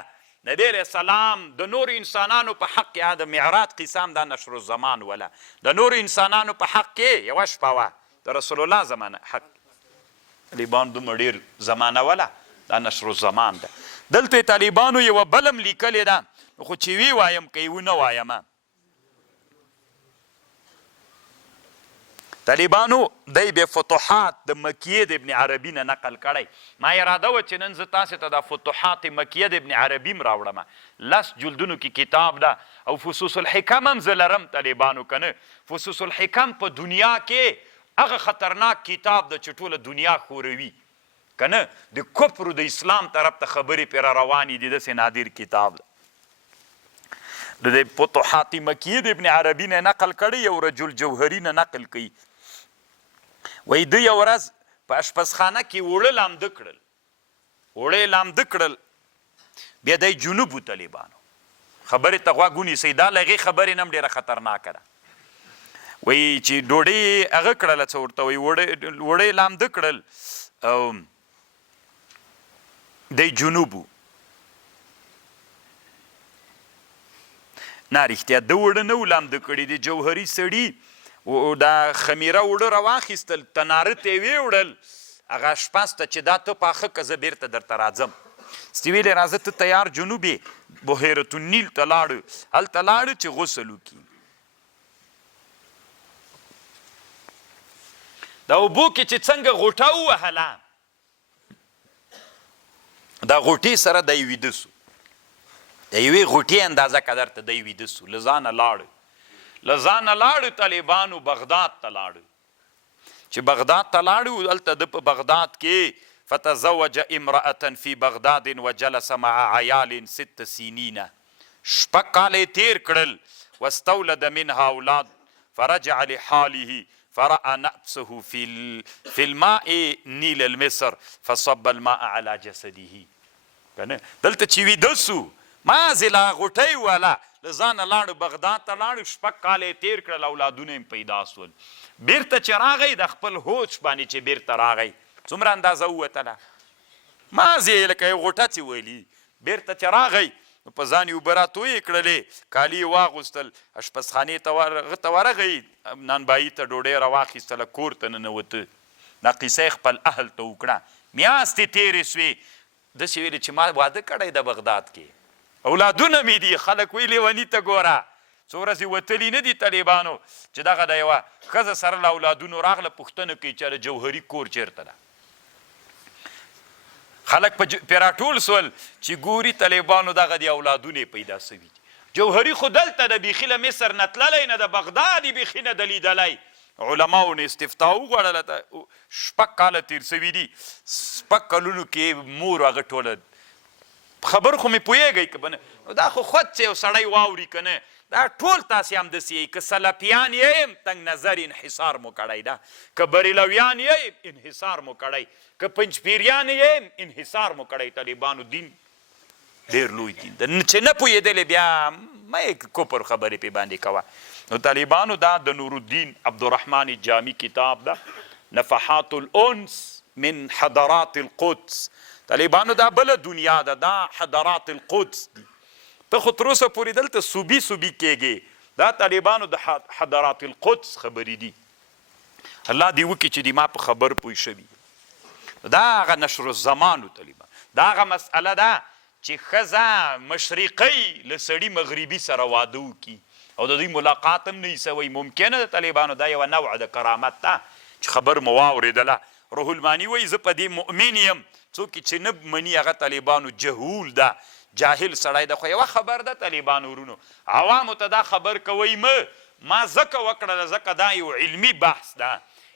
نبی علیہ السلام د نور انسانانو په حق کې د معراج قسم دا نشر الزمان ولا د نور انسانانو په حق کې یوه شپه وه د رسول الله زمانه حق طالبان دومره ډېر زمانه ولا دا نشر الزمان ده. دلته طالبانو یوه بلم لیکلې ده، خو چې وی وایم که یې ونه وایم. طالبانو دی بیا فتوحات د مکیې د ابن عربي نه نقل کړی. ما اراده وه چې نن زه تاسې ته د فتوحات مکیې د ابن عربي م راوړم. 10 جلدونو کې کتاب ده او فصوص الحکم هم زه لرم طالبانو که نه. فصوص الحکم په دنیا کې هغه خطرناک کتاب ده چې ټوله دنیا خوروي که نه. د کفر د اسلام طرف ته خبرې پرې را روانې دي، داسې نادر کتاب ده. د فتوحات مکیې د ابن عربي نه نقل کړی، یو رجل جوهري نه نقل کوي. وایي ده یو ورځ په اشپزخانه کې اوړه لامده کړل، اوړه یې لامده کړل، بیا دی جنوب و طالبانو. خبرې ته غوږ ونیسئ، دا له هغې خبرې نه هم ډېره خطرناکه ده. وایي چې ډوډۍ هغه کړله، څه ورته وایي اوړه یې لامده کړل او دی جنوب و. نه رښتیا ده اوړه نه و لامده کړي، د جوهري سړي دا خمیره اوړه راواخیستل، تناره ته یې ویوړل، هغه اشپز ته چې دا ته پاخه که زه بېرته درته راځم. ستې ویلې راځه ته تیار جنوب یې بحیرة النیل ته لاړو هلته لاړو چې غسل وکړي دا اوبو کې چې څنګه غوټه ووهله دا غوټې سره دی ویده سو د یوې غوټې اندازه قدر ته دی ویده سو له ځانه لاړو طالبانو بغداد ته لاړو چې بغداد ته لاړو هلته د په بغداد کې فتزوج امرأة في بغداد وجلس مع عيال 6 سنين شپږ کاله یې تیر کړل واستولد منها اولاد فرجع لحاله فرأى نفسه في الماء نيل المصر فصب الماء على جسده کنه دلته چې ویده سو مازې لا غوټۍ والا له ځانه لاړو بغداد ته لاړو شپږ کاله یې تیر کړل اولادونه یې پیدا سول بیرته چې راغی د خپل هوش باندې چې بیرته راغی څومره اندازه ووتله مازې لکه یو غوټه چې ویلي بیرته چې راغی نو په ځان یې اوبه راتویې کړلې کالي یې واغوستل اشپزخانې ته ورغی نانبایي ته ډوډۍ راواخیستله کور ته ننوته دا قیسه یې خپل اهل ته وکړه میاشتې تېرې سوې داسې ویلې چې ما واده کړی د بغداد کې اولادونه مې دي خلک وی لیوني ته ګوره څو ورځې وتلي نه دي طالبانو چې دغه د یوه ښځه سره له اولادونو راغله پوښتنه کوي چې د جوهري کور چېرته ده خلک پې راټول سول چې ګوري طالبانو دغه د اولادونه پیدا سوي دي جوهري خو دلته د بیخي له مصر نه تللی نه د بغداد یې بیخي نه د لیدلی علماو نه استفتاء وغواړله شپږ کاله تېر سوي دي شپږ کلونو کې مور هغه ټوله خبر خو مې پوهېږئ که به نه دا خو خود چې یو سړی واوري که نه دا ټول تاسې همداسې یئ که سلفیان یم تنګ نظر انحصار مو کړی ده که بریلویان یم انحصار مو کړی که پنجپیریان یم انحصار مو کړی طالبانو دین ډېر لوی دین ده چې نه پوهېدلې بیا مه یې کفر خبرې پې باندې کوه نو طالبانو دا د نورالدین عبدالرحمن جامی کتاب ده نفحات الانس من حضرات القدس طالبانو دا بله دنیا ده دا حضرات القدس دي ته خو تر اوسه پورې دلته صوبي کېږې دا طالبانو د حضرات القدس خبرې دي الله دې وکړي چې دې ما په خبر پوه شوي دا هغه نشر الزمانو طالبان دا هغه مسئله ده چې ښځه مشرقۍ له سړي مغربي سره واده وکړي او د دوی ملاقات هم نه ایسوي ممکنه ده طالبانو دا یوه نوع د کرامت ده چې خبر مو واورېدله روح الماني وایي زه په دې مؤمن یم څوک چې نه مني هغه طالبانو جهول ده جاهل سړی ده خو یوه خبر ده طالبانو ورونو عوامو ته دا خبر کوئ ما ځکه وکړله ځکه دا یو علمي بحث ده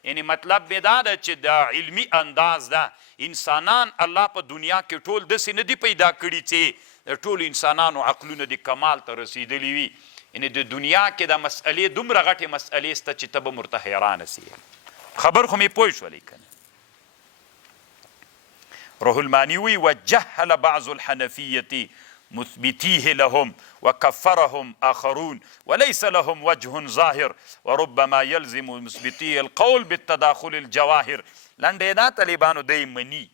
یعنی مطلب مې دا ده چې دا علمي انداز ده انسانان الله په دنیا کې ټول داسې نه دي پیدا کړي چې د ټولو انسانانو عقلونه د کمال ته رسېدلي وي یعنی د دنیا کې دا مسئلې دومره غټې مسئلې شته چې ته به ورته حیرانه سي خبر خو مې پوه شولې که نه روح الماني وی وجهل بعض الحنفية مثبتيه لهم وكفرهم آخرون وليس لهم وجه ظاهر وربما يلزم مثبتيه القول بالتداخل الجواهر لنډې دا طالبانو دی مني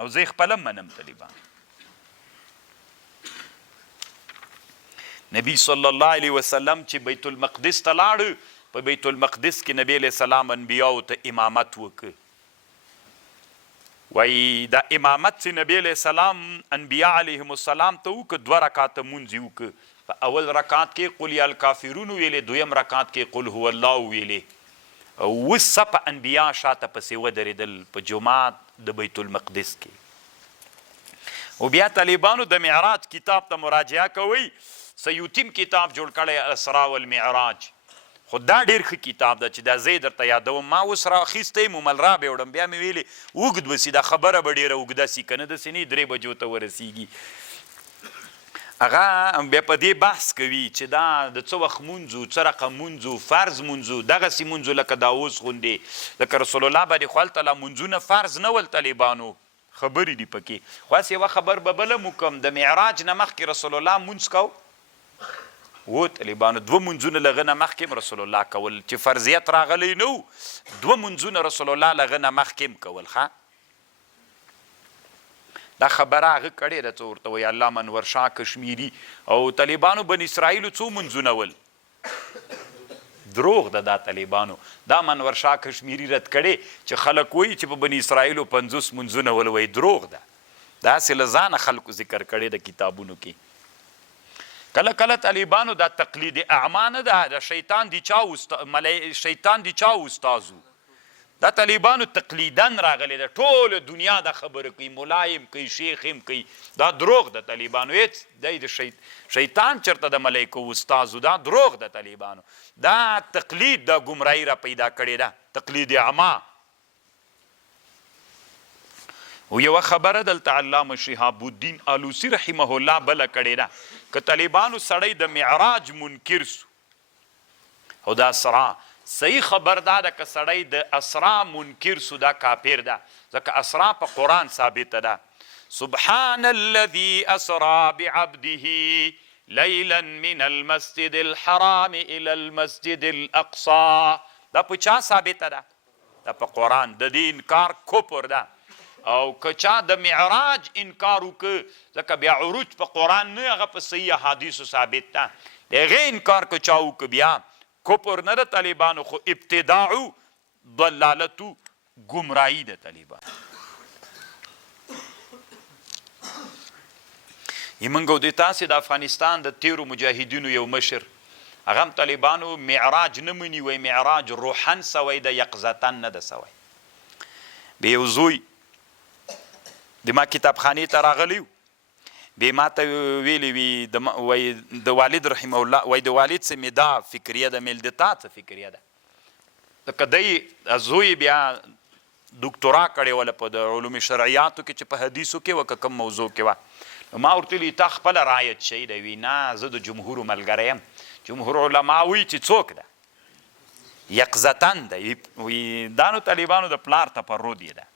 او زه خپله منم طالبان نبی صلی الله علیه وسلم چې بیت المقدس ته لاړو په بیت المقدس کې نبی علیه السلام انبیاو ته امامت وکړ وای دا امامت چې نبی علیه السلام انبیا علیهم السلام ته وکړه 2 رکعاته مونځ یې وکړه په اول رکعت کې قل یا الکافرون ویلې دویم رکعت کې قل هو الله ویلې او اوس څپه انبیا شاته پسې ودرېدل په جومات د بیت المقدس کې او بیا طالبانو د معراج کتاب ته مراجعه کوئ سیوتیم کتاب جوړ کړی الاسراء والمعراج خو دا ډېر ښه کتاب ده چې دا زه یې درته یادوم ما اوس رااخیستی ممل را به وړم بیا مې ویلې اوږد به سي دا خبره به ډېره اوږده سي که نه داسې نه 3 بجو ته ورسیږي هغه بیا په دې بحث کوي چې دا د څه وخت مونځو څه رقم مونځو فرض مونځو دغسې مونځو لکه دا اوس غوندې لکه رسول الله باندې خو هلته لا مونځونه فرض نه ول طالبانو خبرې دي پکې خو هسې یوه خبر به بله مو کوم د معراج نه مخکې رسول الله مونځ کو و طالبانو 2 منځونه له هغه نه مخکې رسول الله کول چې فرضیت راغلی نه و 2 منځونه رسول الله له هغه نه مخکې کول ښه دا خبره هغه کړې ده څه ورته وایي علامه انور شاه کشمیري او طالبانو بن اسرائیلو څو منځونه ول دروغ ده دا طالبانو دا منور شاه کشمیري رد کړې چې خلک وایي چې په بن اسرائیلو 50 منځونه ول وایي دروغ ده داسې له ځانه خلکو ذکر کړی د کتابونو کې. کله کله طالبانو دا تقلید اعما نه ده، د شیطان دی چا استازو. دا طالبانو تقلیدن راغلی ده، ټول دنیا دا خبره کوي، ملایم کوي، شیخ هم کوي. دا دروغ ده طالبانو، هیڅ دی د شیطان چرته د ملایکو استازو، دا دروغ ده طالبانو. دا تقلید دا ګمراهي را پیدا کړې ده، تقلید اعما. او یوه خبره دلته علامه شهاب الدین آلوسی رحمه الله بله کړې ده، که طالبانو سړی د معراج منکر سو او د اسراء، صحیح خبر دا ده که سړی د اسراء منکر سو دا کافر ده، ځکه اسراء په قرآن ثابته ده. سبحان الذي اسرى بعبده لیلا من المسجد الحرام الى المسجد الاقصى. دا په چا ثابته ده؟ دا په قرآن. د دې انکار کفر ده. او که چا د معراج انکار وکړه، ځکه بیا عروج په قرآن نه، هغه په صحیح احادیثو ثابت ده، د هغې انکار که چا وکړه بیا کفر نه ده طالبانو، خو ابتداعو ضلالتو ګمراهي ده طالبانو. موږ او د تاسې د افغانستان د تیرو مجاهدینو یو مشر، هغه هم طالبانو معراج نه مني، وایي معراج روحن سوی ده، یقظتن نه ده سوی. بیا یو زوی د ما کتابخانې ته راغلی و، بیا ما ته ویلي وي د والد رحمه الله، وایي د والد څه مې دا فکریه ده، مې د تا څه فکریه ده. ځکه دی زوی بیا دکتورا کړې وله په د علوم شرعیاتو کې، چې په حدیثو کې وه که کوم موضوع کې وه. ما ورته ویلي تا خپله رایت شي دی؟ وی نه، زه د جمهورو ملګری یم. جمهور علما وایي چې څوک ده؟ یقظتن ده. وی دا نو طالبانو د پلار تپرد یې ده.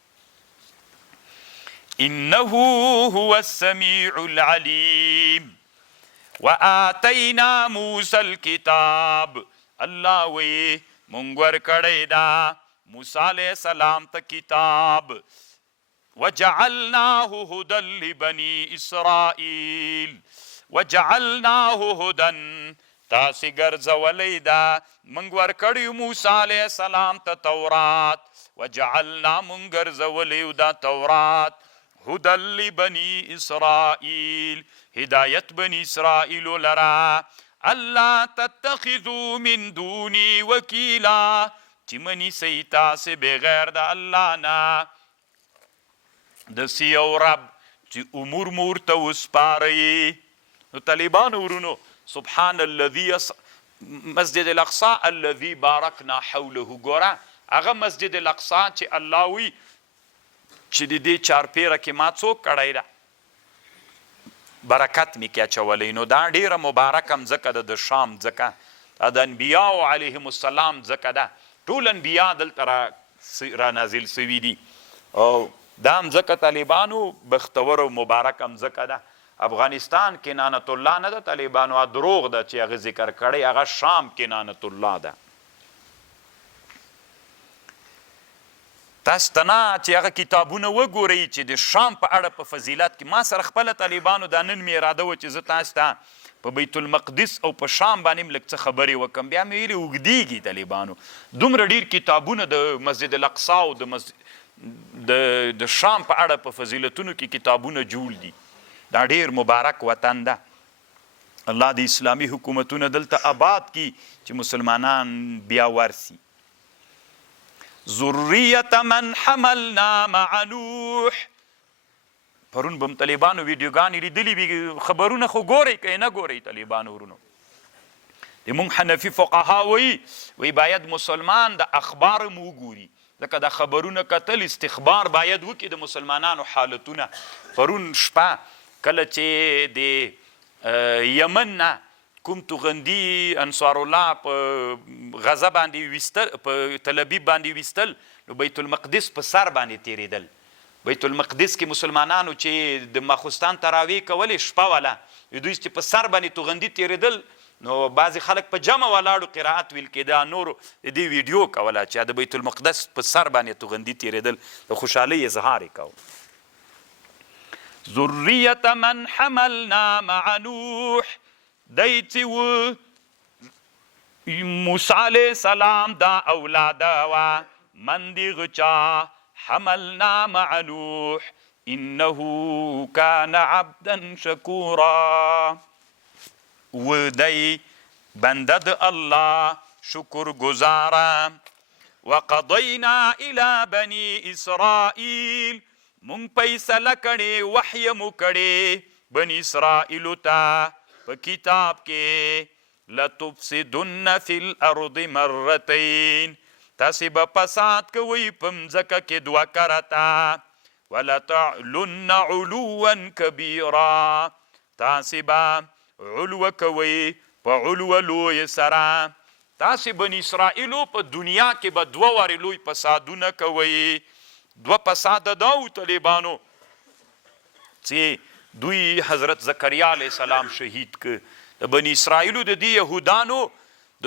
انه هو السميع العليم وآتينا موسى الكتاب. الله وی مونږ ورکړی دا موسی علیه السلام ته کتاب. وجعلناه هدى لبني اسرائیل. وجعلناه هدى، تاسې ګرځولی دا مونږ ورکړی موسی علیه السلام ته تورات. وجعلنا مونږ ګرځولی دا تورات هدى لبني اسرائیل، هدایت بني اسرائیلو لرا. الله تتخذوا من دوني وکیلا، چې منیسئ تاسې بغیر د الله نه داسې یو رب چې امور مو ورته وسپارئ. نو طالبانو ورونو، سبحان الذي مسجد الاقصى الذي بارکنا حوله، ګوره هغه مسجد الاقصى چې الله وی چې د دې چارپیره کې ما څوک کړی ده، برکت مې کې اچولی. نو دا ډیره مبارک هم ځکه ده، د شام ځکه دا د انبیاو علیهم السلام ځکه ده، ټول انبیا دلته را نازل سوي دي. او دا هم ځکه طالبانو بختور او مبارک هم ځکه ده. افغانستان کې نعنت الله نه ده طالبانو، دروغ ده چې هغه ذکر کړی، هغه شام کې نعنت الله ده. تاسو ته نه چې هغه کتابونه وګورئ چې د شام په اړه په فضیلت کې. ما سره خپله طالبانو دا نن مې اراده وه چې زه تاسو ته په بیت المقدس او په شام باندې هم لږ څه خبرې وکړم، بیا مې ویلې اوږدېږي طالبانو. دومره ډېر کتابونه د مسجد الاقصی او د شام په اړه په فضیلتونو کې کتابونه جوړ دي. دا ډېر مبارک وطن ده. الله د اسلامي حکومتونه دلته آباد کی چې مسلمانان بیا ورسي. ذریة من حملنا مع نوح. پرون به م طالبانو ویډیوګانې لیدلي وي، خبرونه خو ګورئ که نه ګورئ طالبانو ورونو. د مونږ حنفي فقها وایي باید مسلمان د اخبار هم وګوري، ځکه د خبرونه کتل استخبار باید وکړي د مسلمانانو حالتونه. پرون شپه کله چې د یمن نه کوم توغندي انصار الله په غزه باندې ویستل، په تل ابیب باندې ویستل، نو بیت المقدس په سر باندې تیریدل. بیت المقدس کې مسلمانانو چې د ماخوستان تراویح کولې شپه وله، دوی چې په سر باندې توغندي تیریدل، نو بعضې خلک په جمع ولاړو قرائت ویل کېده، نورو د دې ویډیو کوله چې د بیت المقدس په سر باندې توغندي تیریدل، د خوشحالۍ اظهار یې کوو. ذریة من حملنا مع نوح. دی چې و موسی علیه السلام دا اولاده وه، من د هغه چا حملنا مع نوح انه کان عبدا شکورا و دی بنده د الله شکر گزاره. وقضینا الی بنی اسرائیل مونږ فیصله کړې وحی مو کړې بنی اسرائیلو ته په کتاب کې لتفسدن فی الارض مرتین تاسې به فساد کوئ په مځکه کې دوه کرته ولتعلن علوا کبیرا تاسې به علوه کوئ په علوه لوی سره. تاسې بني اسرائیلو په دنیا کې به دوه وارې لوی فسادونه کوئ. دوه فساده دا و طالبانو چې دوی حضرت زکریا علیه السلام شهید که. د بني اسرائیلو د دې یهودانو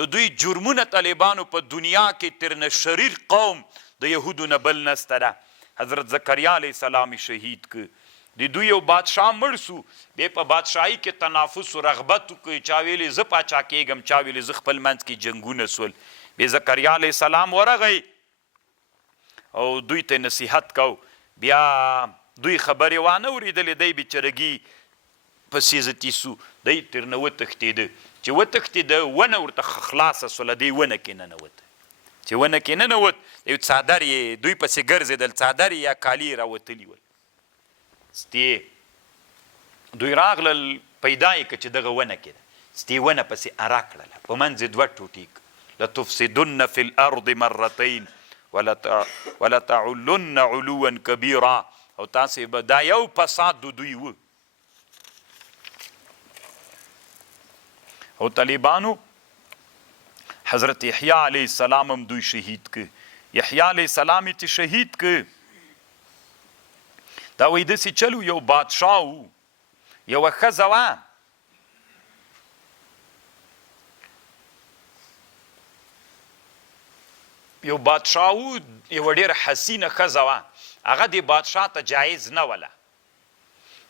د دوی جرمونه طالبانو په دنیا کې ترنه شریر قوم د یهودو نه بل نسته ده. حضرت زکریا علیه السلام شهید که. د دوی یو بادشاه مړ سو، بیا په بادشاهي کې تنافس و رغبت وکړي، چا ویلې زه پاچا کېږم، چا ویلې زه خپل منځ کې جنګونه سول. بیا زکریا علیه السلام ورغی او دوی ته نصیحت کو. بیا دوی خبرې وانه اورېدلې، دی بیچارګي په سیزتي سو، دی ترنه وتښتېده. چې وتښتېده ونه ورته خلاصه سوله، دی ونه کې ننوت. چې ونه کې ننوت یو څادر یې دوی پسې ګرځېدل، څادر یا کالي یې راوتلي ول. ستې دوی راغلل پیدا یې که چې دغه ونه کې ده، ستې ونه پسې اره کړله، په منځ یې دوه ټوټې لتفسدن فی الارض مرتین ولتعلن علوا کبیرا. او تاسې به دا یو فساد د دوی و. او طالبانو حضرت یحیی علیه السلام هم دوی شهید که. یحیی علیه السلام یې چې شهید که، دا وایي داسې چلو یو بادشاه و، یوه ښځه وه، یو بادشاه و، یوه ډېره حسینه ښځه وه، هغه دې بادشاه ته جایز نه وله.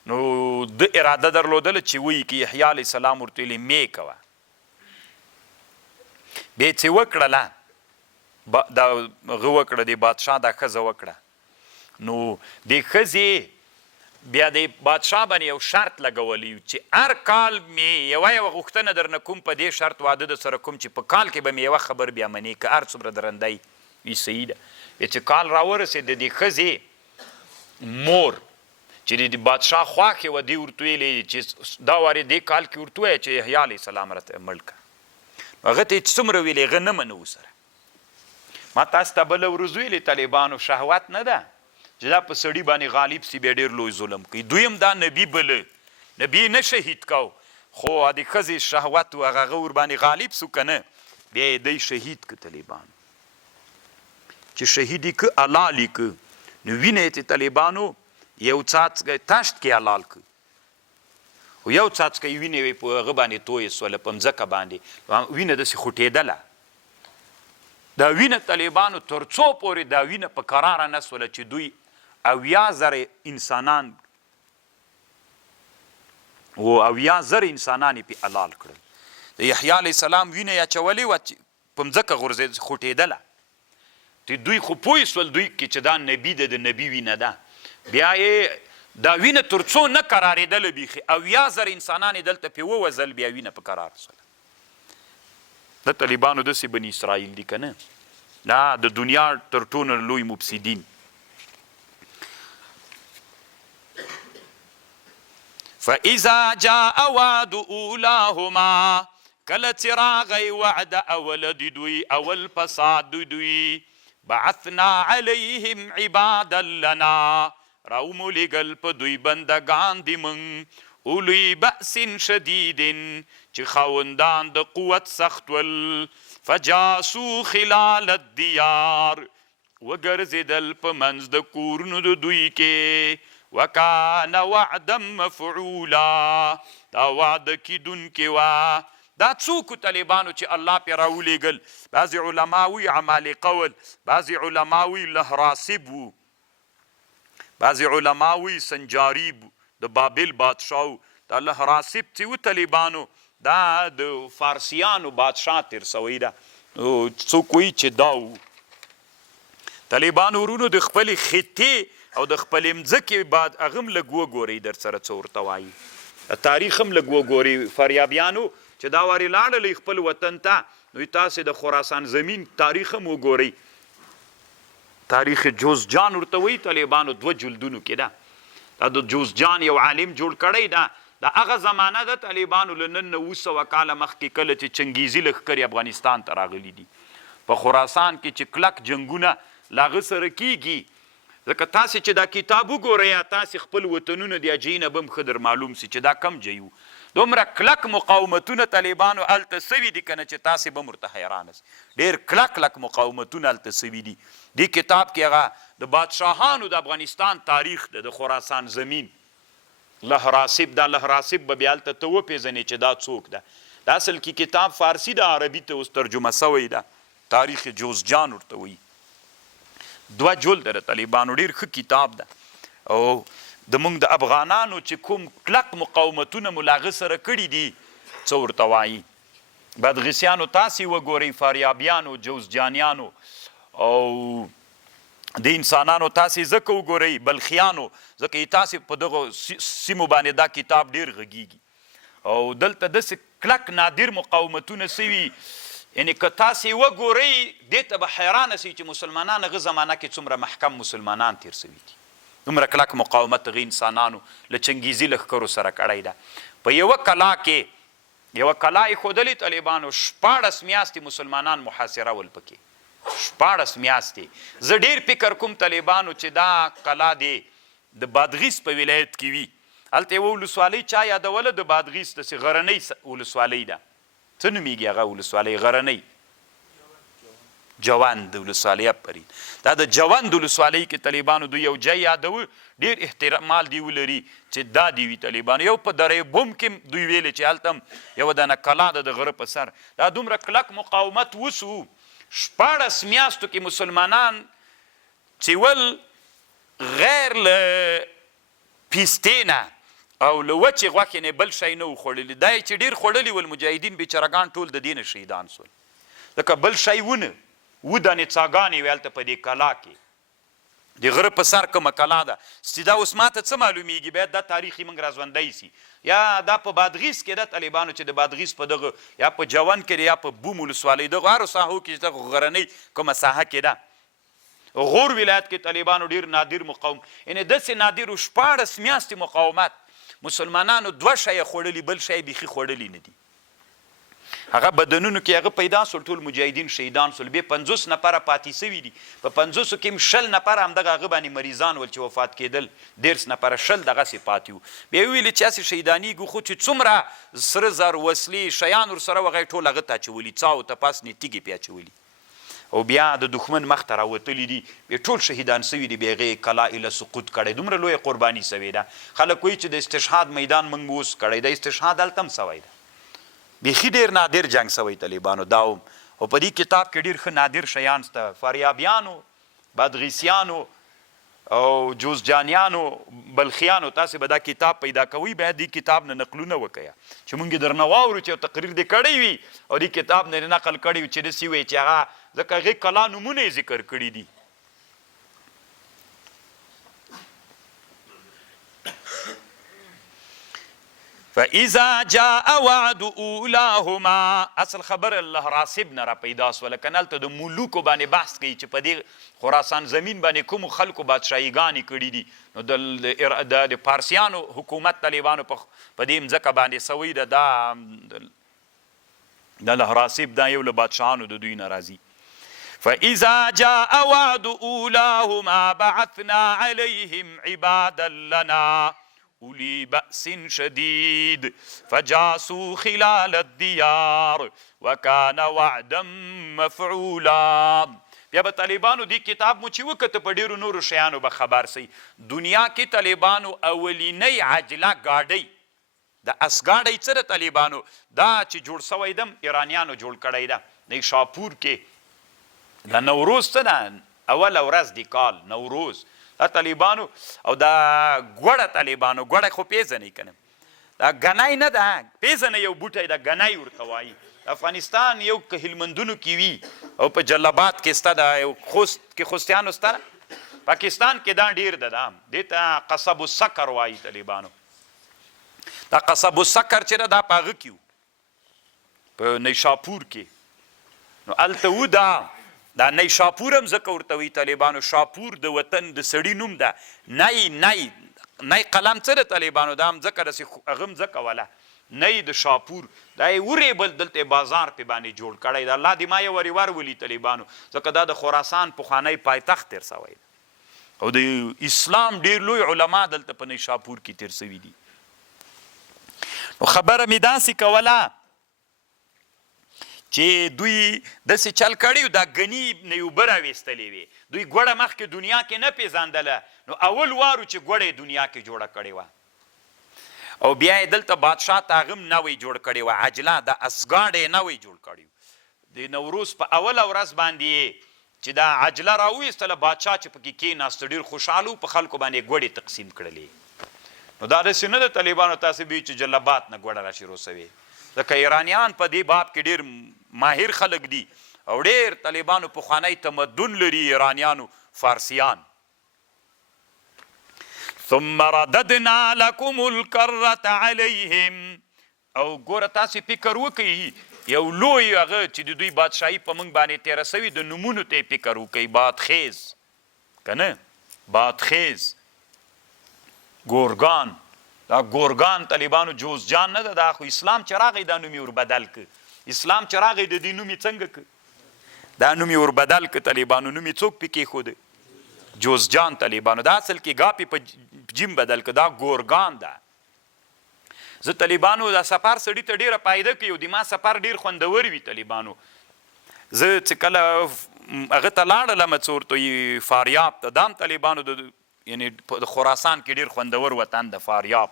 نو د اراده درلودله چې وایي که یحیی علیه السلام ورته ویلې مې کوه. بیا چې وکړله دا هغه وکړه، د بادشاه دا ښځه وکړه. نو د ښځې بیا د بادشاه باندې یو شرط لګولی چې هر کال مې یوه غوښتنه درنه کوم، په دې شرط واده در سره کوم چې په کال کې به مې یوه خبر بیا منې، که هر څومره درندی وي صحیح ده. بیا چې کال راورسېد، د دې ښځې مور چې د بادشاه خواښې وه، دې ورته ویلې چې دا وارې دې کال کې ورته ووایه چې یحیی علیه السلام راته مړ کړه. هغه ته یې چې څومره ویلې هغه نه منه ورسره. ما تاسو ته بله ورځ ویلې طالبانو شهوت نه ده چې دا په سړي باندې غالب سي، بیا ډېر لوی ظلم کوي. دویم دا نبي بله، نبي نه شهید کو، خو د ښځې شهوت و هغه ور باندې غالب سو که نه، بیا یې دی شهید که. طالبانو چې شهید یې که، حلال یې که، نو وینه یې طالبانو یو څاڅکی تشت کې حلال که، خو یو څاڅکی وینه یې په هغه باندې تویې سوله، په مځکه باندې وینه داسې خوټېدله. دا وینه طالبانو تر څو پورې دا وینه په قراره نه سوله چې دوی 80,000 انسانان و 80,000 انسانان یې پې حلال کړل. د یحیی علیه السلام وینه یې اچولې وه چې په مځکه غورځېد، خوټېدله. دوی خو پوه سول دوی کې چې دا نبي ده، د نبي وینه ده. بیا یې دا وینه تر څو نه قرارېدله بیخي 80,000 انسانان یې دلته پې ووژل، بیا وینه په قرار سوله. د طالبانو داسې بني اسرائیل دي که نه، دا د دنیا تر ټولو لوی مفسدین. فاذا جاء وعد اولاهما کله چې راغی وعده اوله د دوی، اول فساد د دوی، بعثنا علیهم عبادا لنا راومولیږل په دوی بندګان دي موږ، اولی بأس شدید چې خاوندان د قوت سخت ول، فجاسو خلال الدیار وګرځېدل په منځ د کورونو د دوی کې، وکان وعدا مفعولا دا وعده کیدونکې وه. دا څوک طالبانو چې الله پې راولیږل؟ بعضې علما وی عمالقه ول، بعضې علما وی لهراسب و، بعضې علما وی سنجاریب د بابل بادشاه و. دا لهراسب چې و طالبانو دا د فارسیانو بادشاه تیر سوی ده. څوک وی چې دا و طالبانو ورونو د خپلې خطې او د خپلې مځکې بعد هغه هم لږ وګورئ در سره څه ورته وایي تاریخ هم لږ وګورئ فاریابیانو چې دا وارې لاړلی خپل وطن ته نو تاسې د خراسان زمین تاریخ هم وګورئ تاریخ جوزجان ورته وایي طالبانو 2 جلدونو کې ده دا د جوزجان یو عالم جوړ کړی ده د هغه زمانه د طالبانو له نن 900 کاله مخکې کله چې چنګیزي لښکرې افغانستان ته راغلي دي په خراسان کې چې کلک جنګونه له هغه سره کیږي ځکه تاسې چې دا کتاب وګورئ تاسې خپل وطنونه د اجۍ نه به هم ښه در معلوم سي چې دا کم ځای و دومره کلک مقاومتونه طالبانو هلته سوي دي که نه چې تاسې به هم ورته حیرانه سي ډېر کلک مقاومتونه هلته سوي دي دې کتاب کې هغه د بادشاهانو د افغانستان تاریخ ده د خراسان زمین لهراسب دا لهراسب به بیا هلته ته وپېژنې چې دا څوک ده دا اصل کې کتاب فارسي د عربي ته اوس ترجمه سوی ده تاریخ جوزجان ورته وایي 2 جلده د طالبانو ډېر ښه کتاب ده او د موږ د افغانانو چې کوم کلک مقاومتونه مو له هغه سره کړي دي څه ورته وایي بدغیسیانو تاسې وګورئ فاریابیانو جوزجانیانو او د انسانانو تاسې ځکه وګورئ بلخیانو ځکه تاسې په دغو سیمو باندې دا کتاب ډېر غږیږي او دلته داسې کلک نادر مقاومتونه سوي یعنې که تاسې وګورئ دې ته به حیرانه سئ چې مسلمانان هغه زمانه کې څومره محکم مسلمانان تیر سوي دي دومره کلک مقاومت هغې انسانانو له چنګیزي لښکرو سره کړی ده په یوه کلا کې یوه کلا یې ښودلې طالبانو 14 میاشتې مسلمانان محاصره ول پکې 14 میاشتې زه ډېر فکر کوم طالبانو چې دا کلا دی د بادغیس په ولایت کې وي هلته یوه ولسوالۍ چا یادوله د بادغیس داسې غرنۍ ولسوالۍ ده څه نومیږي هغه ولسوالۍ غرنۍ جوند ولسوالۍ آفرین دا د جوند ولسوالۍ کې طالبانو دوی یو ځای یادوه ډېر احتمال دی ولري چې دا دی وي طالبانو یو په دره بوم کې دوی ویلې چې هلته هم یوه دانه کلا ده د غره په سر دا دومره کلک مقاومت وسو 14 میاشتو کې مسلمانان چې ول غیر له پیستې نه او له وچې غوښې نه بل شی نه و خوړلي دا یې چې ډېر خوړلي ول مجاهدین بیچارهګان ټول د دې نه شهیدان سول ځکه بل شی ونه دانې څاګانې وې هلته په دې کلا کې د غره په سر کومه کلا ده چې دا اوس ماته څه معلومیږي باید دا تاریخ یې موږ راژوندی سي یا دا په بادغیس کې ده طالبانو چې د بادغیس په دغه یا په جوند کې یا په بوم ولسوالۍ دغه هرو ساحو کې دغه غرنۍ کومه ساحه کې ده غور ولایت کې طالبانو ډېر نادر مقاوم یعنې داسې نادر 14 میاشتې مقاومت مسلمانانو 2 شیه خوړلي بل شی بیخي خوړلي نه دي هغه بدنونو کې هغه پیدا سول ټول مجاهدین شهیدان سول بیا 50 نفره پاتې سوي دي په 50 کې هم 60 نفره همدغه هغه باندې مریضان ول چې وفات کېدل 10 نفره 60 دغسې پاتې وو بیا ویلې چې هسې شهیدانېږو خو چې څومره سره زر وسلې شیان ورسره وغی ټول هغه ته اچولي څاو ته پاس نه تیږې پې اچولي او بیا د دښمن مخ ته راوتلي دي بیا ټول شهیدان سوي دي بیا هغې کلا اله سقوط کړی دومره لویه قرباني سوې ده خلک وایي چې د استشهاد میدان موږ اوس کړی د استشهاد هلته هم سوی ده بیخي ډېر نادر جنګ سوی طالبانو دا هم او په دې کتاب کې ډېر ښه نادر شیان شته فاریابیانو بادغیسیانو او جوزجانیانو بلخیانو تاسې به دا کتاب پیدا کوئ باید دې کتاب نه نقلونه وکیه چې مونږ یې درنه واورو چې یو تقریر دې کړی وي او دې کتاب نه نقل کړی وي چې داسې وی چې هغه ځکه هغې کلا نومونه یې ذکر کړي دي فاذا جاء وعد اولاهما اصل خبر الله راسب نه را پیدا سوله که نه هلته د ملوکو باندې بحث کوي چې په دې خراسان زمین باندې کومو خلکو بادشاهیګانې کړي دي نو د پارسیانو حکومت طالبانو په دې مځکه باندې سوی ده دا د الله راسب دا یو له بادشاهانو د دوی نه راځي فاذا جاء وعد اولاهما بعثنا عليهم عبادا لنا اولی بأس شدید فجاسوا خلال الدیار وکان وعدا مفعولا بیا به طالبانو دی کتاب مو چې وکته په ډېرو نورو شیانو به خبر سئ دنیا کې طالبانو اولینی عجله ګاډۍ د اسګاډۍ څه د طالبانو دا چې جوړ سوی دم ایرانیانو جوړ کړی ده د شاپور کې د نوروز څه ده اوله ورځ د کال نوروز دا طالبانو او دا ګوړه طالبانو ګوړه خو پیژنئ که نه دا ګنی نه ده پیژنئ یو بوټی دا ګنی ورته وایي افغانستان یو که هلمندونو کې وي او په جلابات کې سته دا یو خوست کې خوستیانو سته پاکستان کې دا ډیر ده، دې ته قصب السکر وایي طالبانو. دا قصب السکر چې دا په هغه کې په نیشاپور کې، نو هلته و دا نیشاپور هم ځکه ورته وایي طالبانو، شاپور د وطن د سړي نوم ده. نی قلم څه ده طالبانو، دا هم ځکه داسې هغه هم ځکه وله نی د شاپور دا یې وریبل دلته بازار پې باندې جوړ کړی ده. الله دې ما یې ورې ولي طالبانو، ځکه دا د خراسان پخوانی پایتخت تېر سوی ده او د اسلام ډېر لوی علما دلته په نیشاپور کې تېر سوي دي. نو خبره مې داسې کوله چې دوی داسې چل کړي دا ګني نه یې اوبه راویستلې وې، دوی ګوړه مخکې دنیا کې نه پېژندله، نو اول وارو چې ګوړه یې دنیا کې جوړه کړې وه او بیا یې دلته بادشاه ته هغه هم نوی جوړ کړې وه، عجله د اسګاډ یې نوی جوړ کړی و. د نوروز په اوله ورځ باندې چې دا عجله راویستله، بادشاه چې پکې کېناسته ډېر خوشحاله و، په خلکو باندې ګوړې تقسیم کړلې. نو دا داسې نه ده طالبانو تاسې به چې جلبات نه ګوړه را شروع سوې، ځکه ایرانیان په دې باب کې ډېر ماهر خلک دي او ډېر طالبانو پخوانی تمدن لري ایرانیانو، فارسیان. ثم رددنا لكم الكرة عليهم. او ګوره تاسې فکر وکئ یو لوی هغه چې د دوی بادشاهي په موږ باندې تېره سوي، د نومونو ته یې فکر وکئ. بادخیز که نه، بادخیز، ګورګان. دا ګورګان طالبانو جوزجان نه ده، دا خو اسلام چې راغی دا نوم یې وربدل که. اسلام چې راغی د دې نوم یې څنګه که، دا نوم یې وربدل که طالبانو. نوم یې څوک پې کېښوده؟ جوزجان طالبانو. دا اصل کې ګاپې په جیم بدل که، دا ګورګان ده. زه طالبانو دا سفر سړي ته ډېره فایده کوي او د ما سفر ډېر خوندور وي طالبانو. زه چې کله هغه ته لاړلم څه ورته وایي فاریاب ته، دا هم طالبانو د یعنې د خراسان کې ډېر خوندور وطن د فاریاب.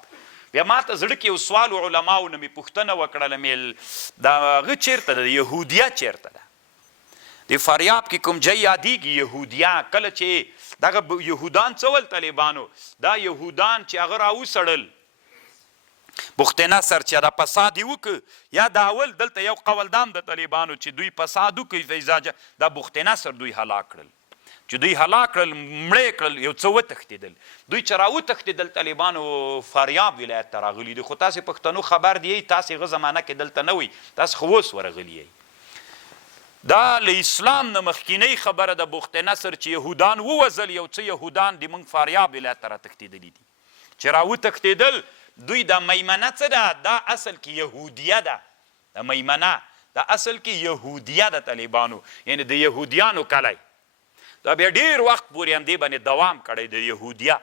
بیا ما ته زړه کې یو سوال و، علماو نه مې پوښتنه وکړله مې دا هغه چېرته ده، یهودیه چېرته ده؟ د فاریاب کې کوم ځای یادېږي یهودیه؟ کله چې دغه یهودان څه ول طالبانو، دا یهودان چې هغه راوسړل بخت نصر چې دا فساد یې وکړ، یا دا اول دلته یو قول دام د طالبانو چې دوی فساد وکړي، دا بخت نصر دوی هلاک کړل. چې دوی هلاک کړل، مړه کړل، یو څه وتښتېدل. دوی چې راوتښتېدل طالبانو فاریاب ولایت ته راغلي دي. خو تاسې پښتنو خبر دی، تاسې هغه زمانه کې دلته نه وئ، تاسې خو اوس ورغلي یئ. دا له اسلام نه مخکینۍ خبره د بخت نصر چې یهودان ووژل، یو څه یهودان د موږ فاریاب ولایت ته راتښتېدلي دي. چې راوتښتېدل دوی دا میمنه څه ده؟ دا اصل کې یهودیه ده. دا میمنه دا اصل کې یهودیه ده طالبانو، یعنې د یهودیانو کلی. دا بیا ډېر وخت پورې همدې باندې دوام کړی د یهودیه.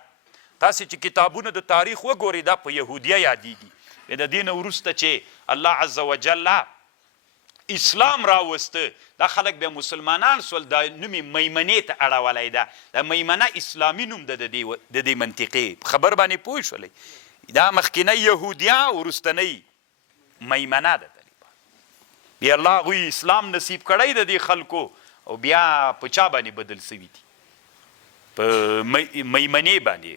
تاسې چې کتابونه د تاریخ وګورئ دا په یهودیه یادېږي. د دې نه وروسته چې الله عز وجل اسلام راوسته، دا خلک بیا مسلمانان سول، دا نوم یې میمنې ته اړولی ده. دا میمنه اسلامي نوم ده د دې منطقې. خبر باندې پوه شولئ؟ دا مخکینی یهودیه وروستنۍ میمنه ده طالبان. بیا الله هغوی اسلام نصیب کړی د دې خلکو او بیا په چا باندې بدل سوي دي؟ په میمنې باندې.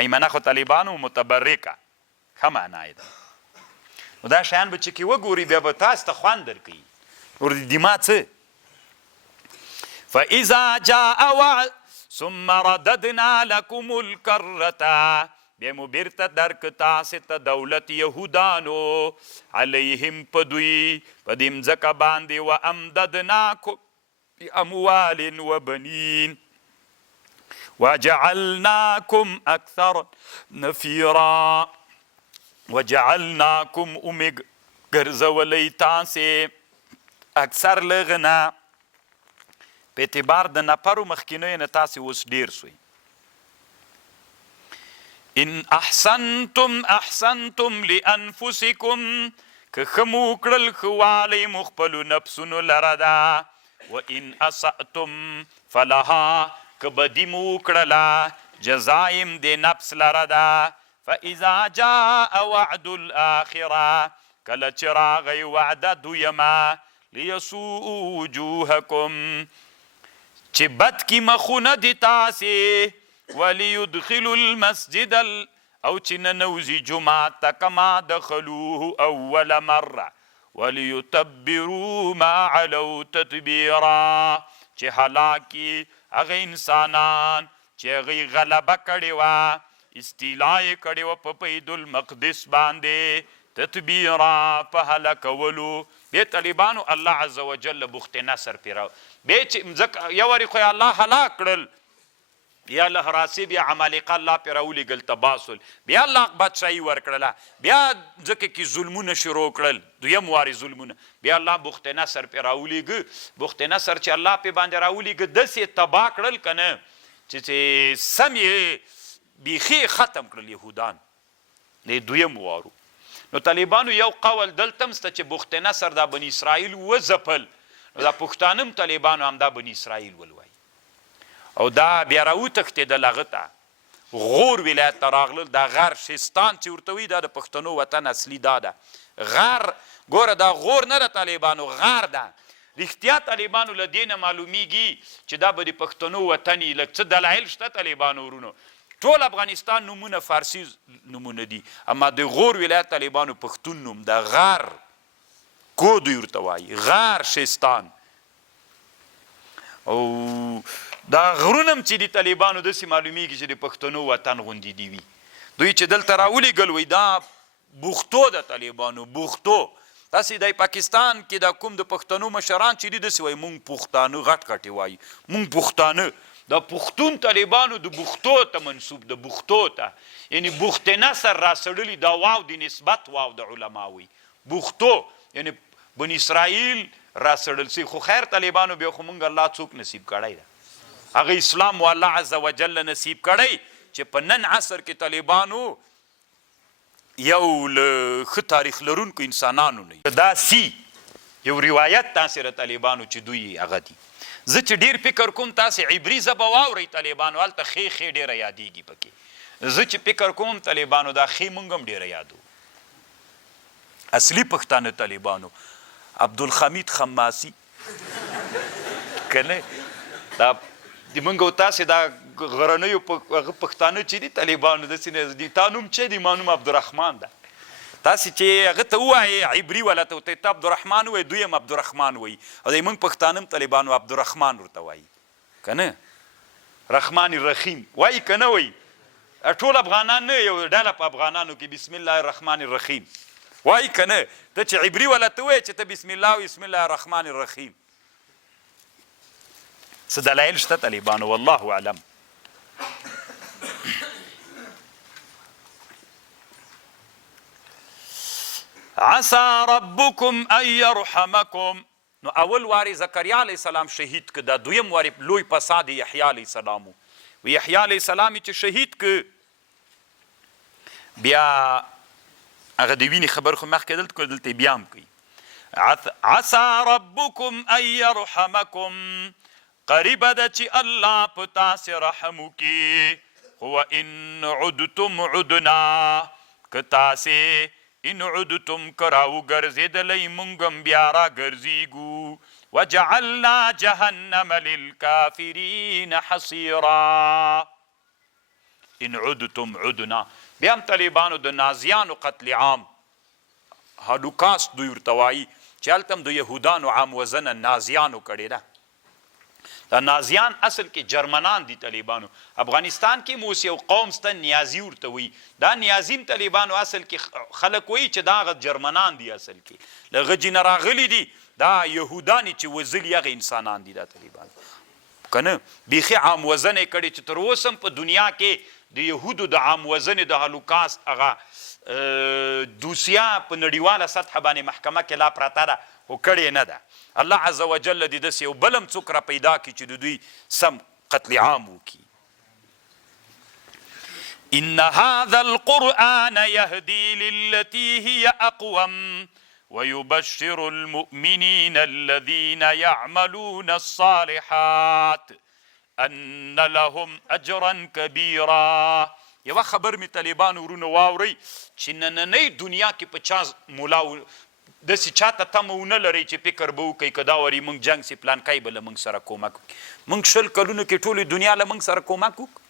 میمنه خو طالبانو متبرکه ښه معنا یې ده. نو دا شیان به چې کې وګوري بیا به تاسو ته خوند درکوي. نور د دما څه؟ فاذا جاء وعد ثم رددنا لكم الكرة. بیا مو بیرته درک تاسې ته دولت یهودانو علیهم په دوی په دې مځکه باندې و امددناکم باموال وبنین وجعلناکم اکثر نفیرا. وجعلناکم امې ګرځولی تاسې اکثر لغنه په اعتبار د نفرو مخکینیو نه تاسې اوس ډېر سوی. ان احسنتم احسنتم لانفسکم، که ښه مو کړل ښه والی مو خپلو نفسونو لره ده. و ان اسأتم فلها، که بدي مو وکړله جزایم د نفس لره ده. فاذا جاء وعد الاخره، کله چې راغی وعده دویمه، لیسوء وجوهکم، چې بد کی مخونه دي تاسې، وليدخلوا المسجد او چې ننوزي جماعت ته کما دخلوه اول مره، وليتبروا ما علوا تتبیرا، چې هلاکی هغه انسانان چې هغوی غلبه کړې وه استیلا یې کړې وه په بیت المقدس باندې تطبیرا په هلاکولو بیا طالبانو الله عز وجل بخت نصر پرې راو بیا چې مځکه یو وارې خو یې الله هلاک کړل بیا له راسي بیا عمالقه الله پرې راولېږل تباسل بیا الله بادشاهي ورکړله بیا ځکه کې ظلمونه شروع کړل دویم وارې ظلمونه بیا الله بخت نصر پرې راولېږه بخت نصر چې الله پرې باندې راولېږه داسې تباه کړل که نه چې سم یې بیخي ختم کړل یهودان د دویم وارو نو طالبانو یو قول دلته هم شته چې بخت نصر دا بني اسرائیل وځپل نو دا پښتانه هم طالبانو هم دا بني اسرائیل ولوایي او دا بیا راوتښتېدل هغه ته غور ولایت ته راغلل دا غر شیستان چې ورته وایي دا د پښتنو وطن اصلي دا ده غر ګوره دا غور نه ده طالبانو غر ده رښتیا طالبانو له دې نه معلومیږي چې دا به د پښتنو وطن یي لږ څه دلایل شته طالبانو ورونو ټول افغانستان نومونه فارسي نومونه دي اما د غور ولایت طالبانو پښتون نوم د غر کو دوی ورته وایي غر شیستان او دا غرونه هم چې د طالبانو داسې معلومیږي چې د پښتنو وطن غوندې دي وي دوی چې دلته راولېږل وایي دا بوختو د طالبانو بوختو تاسې د پاکستان کې دا کوم د پښتنو مشران چې دي داسې وایي مونږ پښتانه غټ غټې وایي مونږ پښتانه دا پښتون طالبانو د بوختو ته منسوب د بوختو ته یعنی بوخت نصر راسړلي دا واو د نسبت واو د علماوي بوختو یعنی بني اسرائیل راسړل سي خو خیر طالبانو بیا خو مونږ الله څوک نصیب کړی ده هغه اسلام و الله عز وجل نصیب کړی چې په نن عصر کې طالبانو یو ښه تاریخ لرونکو انسانانو نه دا سی یو روایت تاسې ر طالبانو چې دوی هغه دي زه چې ډېر فکر کوم تاسې عبري ژبه واورئ طالبانو هلته ښې ښې ډېره یادېږي پکې زه چې فکر کوم طالبانو دا ښې مونږ هم ډېره یادو اصلي پښتانه طالبانو عبدالحمید خماسي که نه دا د مونږ او تاسې دا غرنیو هغه پښتانه چې دي طالبانو داسې نه دي تا نوم چې دی ما نوم عبدالرحمن ده تاسې چې هغه ته ووایې عبري والا ته ورته ته عبدالرحمن ووایې دوی هم عبدالرحمن وایي او د مونږ پښتانه هم طالبانو عبدالرحمن ورته وایي که نه رحمان الرحیم وایي که نه وایي ټول افغانان نه یو ډله په افغانانو کې بسم الله الرحمن الرحیم وایي که نه ته چې عبري والا ته وایې چې ته بسم الله و بسم الله الرحمن الرحیم څه دلایل شته طالبانو والله اعلم عسى ربكم ان يرحمكم نو اول واری زکریا علیه السلام شهید که دا دویم واری لوی فساد یحیی علیه السلام و یحیی علیه السلام چې شهید که بیا هغه د وینې خبر خو مخکې دلته بیا هم کوي عسى ربكم ان يرحمكم قریبه ده چې الله په تاسې رحم وکړي خو ان عدتم عدنا که تاسې ان عدتم که راوګرځېدلی موږ هم بیا راګرځېږو وجعلنا جهنم للکافرین حصیرا ان عدتم عدنا بیا هم طالبانو د نازیانو قتل عام هالوکاست دوی ورته وایي چې هلته هم د یهودانو عام وزنه نازیانو کړې ده دا نازیان اصل کې جرمنان دي طالبانو افغانستان کې موس یو قوم سته نیازي ورته وایي دا نیازیم طالبانو اصل کې خلک وایي چې دا هغه جرمنان دي اصل کې له غجې نه راغلي دي دا یهودانې چې وزلي هغه انسانان دي دا طالبان که نه بیخي عام وزنه یې کړې چې تر اوسه هم په دنیا کې د یهودو د عام وزنې د هالوکاست هغه دوسیه په نړیواله سطحه باندې محکمه کې لا پرته ده خو کړې نه ده الله عز وجل دې داسې یو بل هم څوک را پیدا کړي چې د دوی سم قتل عام وکړي ان هذا القرآن يهدي للتي هي اقوم ويبشر المؤمنين الذين يعملون الصالحات ان لهم اجرا كبيرا یوه خبر می طالبانو ورونو واورئ چې نننۍ دنیا کې په چا مولا داسې چاته تمه ونه لرئ چې فکر به وکئ که دا واري موږ جنګ سي پلانکی به له موږ سره کومک وکړي موږ 20 کلونو کې ټولې دنیا له موږ سره کومک وکړو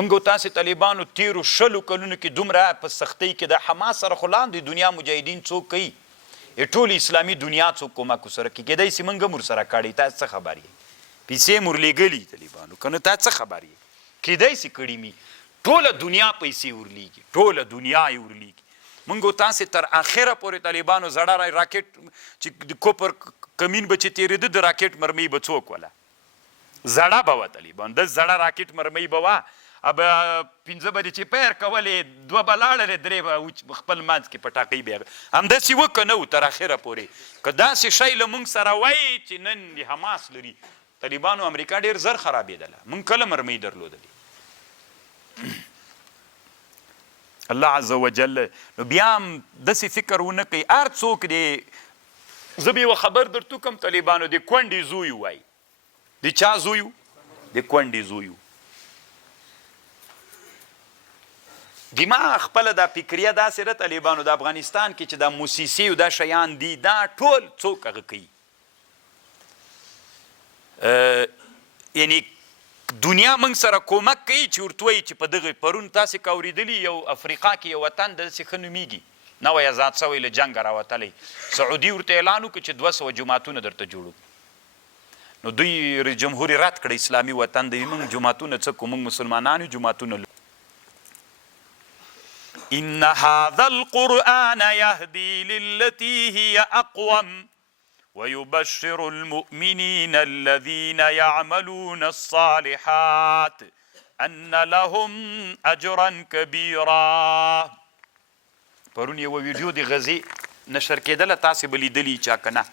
موږ او تاسې طالبانو تېرو 20 کلونو کې دومره په سختۍ کې د حماس سره خو لاندې دنیا مجاهدین څوک کوي ټول اسلامي دنیا څوک کومک ورسره کوي کیدای سي موږ هم ورسره کړی تاسو څه خبر یې پیسې مرلیږلي طالبانو که نه تا څه خبر یې کیدای سي کړي مي ټوله دنیا پیسې ورلیږي ټوله دنیا یې ورلیږي موږ تاسې تر اخره پورې طالبانو زړه راکټ چې د کوپر کمین به چې تېرېده د راکټ مرمۍ به څوک وله زړه به وه طالبانو د زړه راکټ مرمۍ به وه اب 5 بجې چې پیر کولې 2 به لاړلې 3 به خپل منځ کې پټاقۍ بیا همداسې وکه نه و تر اخره پورې که داسې شی له موږ سره وایي چې نن د حماس لري طالبانو امریکا ډېر زر خرابېدله موږ کله مرمۍ درلودلې الله عز وجل نو بیا هم داسې فکر ونه کوي هر څوک دی زه به یوه خبر درته کوم طالبانو د کونډې زوی وایي د چا زوی د کونډې زوی دماغ خپله دا فکریه داسې ده طالبانو د افغانستان کې چې دا موسیسي او دا شیان دي دا ټول څوک هغه کوي یعنی دنیا موږ سره کومک کوي چې ورته وایي چې په دغه پرون تاسې که اورېدلي یو افریقا کې یو وطن داسې ښه نومیږي نوی ازاد شوی له جنګه راوتلی سعودي ورته اعلان وکړو چې 200 جوماتونه درته جوړو نو دوی جمهور رد کړه اسلامي وطن دی موږ جوماتونه څه کوو موږ مسلمانان یو جوماتونه ان هذا القرآن يهدي للتي هي اقوم ويبشر المؤمنين الذين يعملون الصالحات ان لهم اجرا كبيرا پرون یو ویډیو د غزې نشر کېدله تاسې به لیدلي چا که نه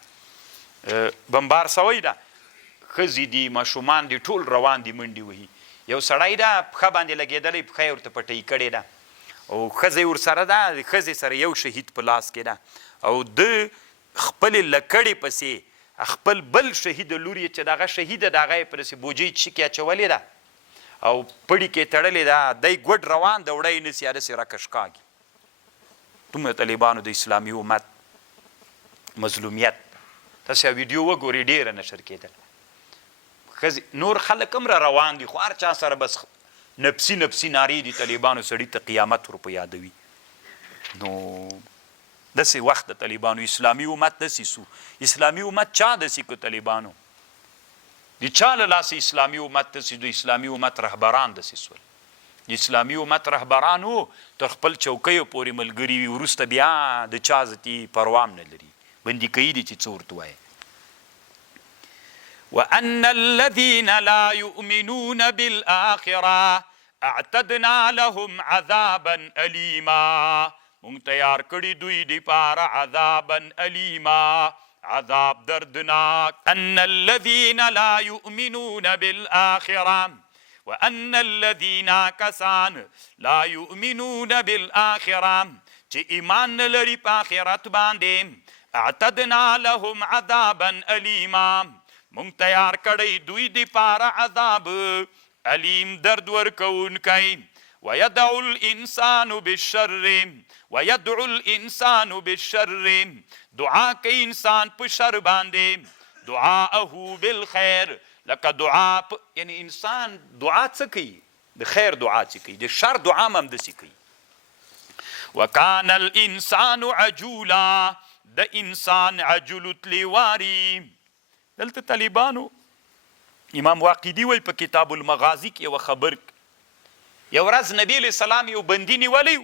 بمبار سوی ده ښځې دي ماشومان دي ټول روان دي منډې وهي یو سړی ده پښه باندې لګېدلی پښه یې ورته پټۍ کړې ده او ښځه یې ورسره ده د ښځې سره یو شهید په لاس کې ده او د خپلې لکړې پسې خپل بل شهید لور یې چې د هغه شهیده د هغه یې پسې بوجۍ چیکې اچولې ده او پړي کې تړلې ده دی ګوډ روان ده وړی نسي هلسې راکشکاږي دومره طالبانو د اسلامي امت مظلومیت تاسې ویډیو وګورئ ډېره نشر کېدله ښځې نور خلک هم را روان دي خو هر چا سره بس نفسي نفسي نارې دي طالبانو سړي ته قیامت ورپه یادوي نو داسې وخت د طالبانو اسلامي امت داسې سو اسلامي امت چا داسې که طالبانو د چا له لاسه اسلامي امت داسې د اسلامي امت رهبران داسې سول د اسلامي امت رهبرانو تر خپل چوکیو پورې ملګري وي وروسته بیا د چا ذاتي پروام نه لري بندي کوي دي چې څه ورته وایي وأن الذين لا يؤمنون بالآخرة اعتدنا لهم عذابا أليما مونږ تیار کړي دوی دپاره عذابا أليما عذاب دردناک ان الذين لا يؤمنون بالآخرة وأن الذين كسان لا يؤمنون بالآخرة چې ایمان نه لري په آخرت باندې اعتدنا لهم عذابا أليما مونږ تیار کړی دوی دپاره عذاب علیم درد ورکوونکی ويدعو الانسان بالشر دعا کوي انسان په شر باندې دعاءه بالخیر لکه دعا یعنی انسان دعا څه کوي د خیر دعا څه کوي د شر دعا هم همداسې کوي وکان الانسان عجولا د انسان عجول تلیواري دلته طالبانو امام واقدي وایي په کتاب المغازي کې یوه خبر یو ورځ نبي علیه السلام یو بندي نیولی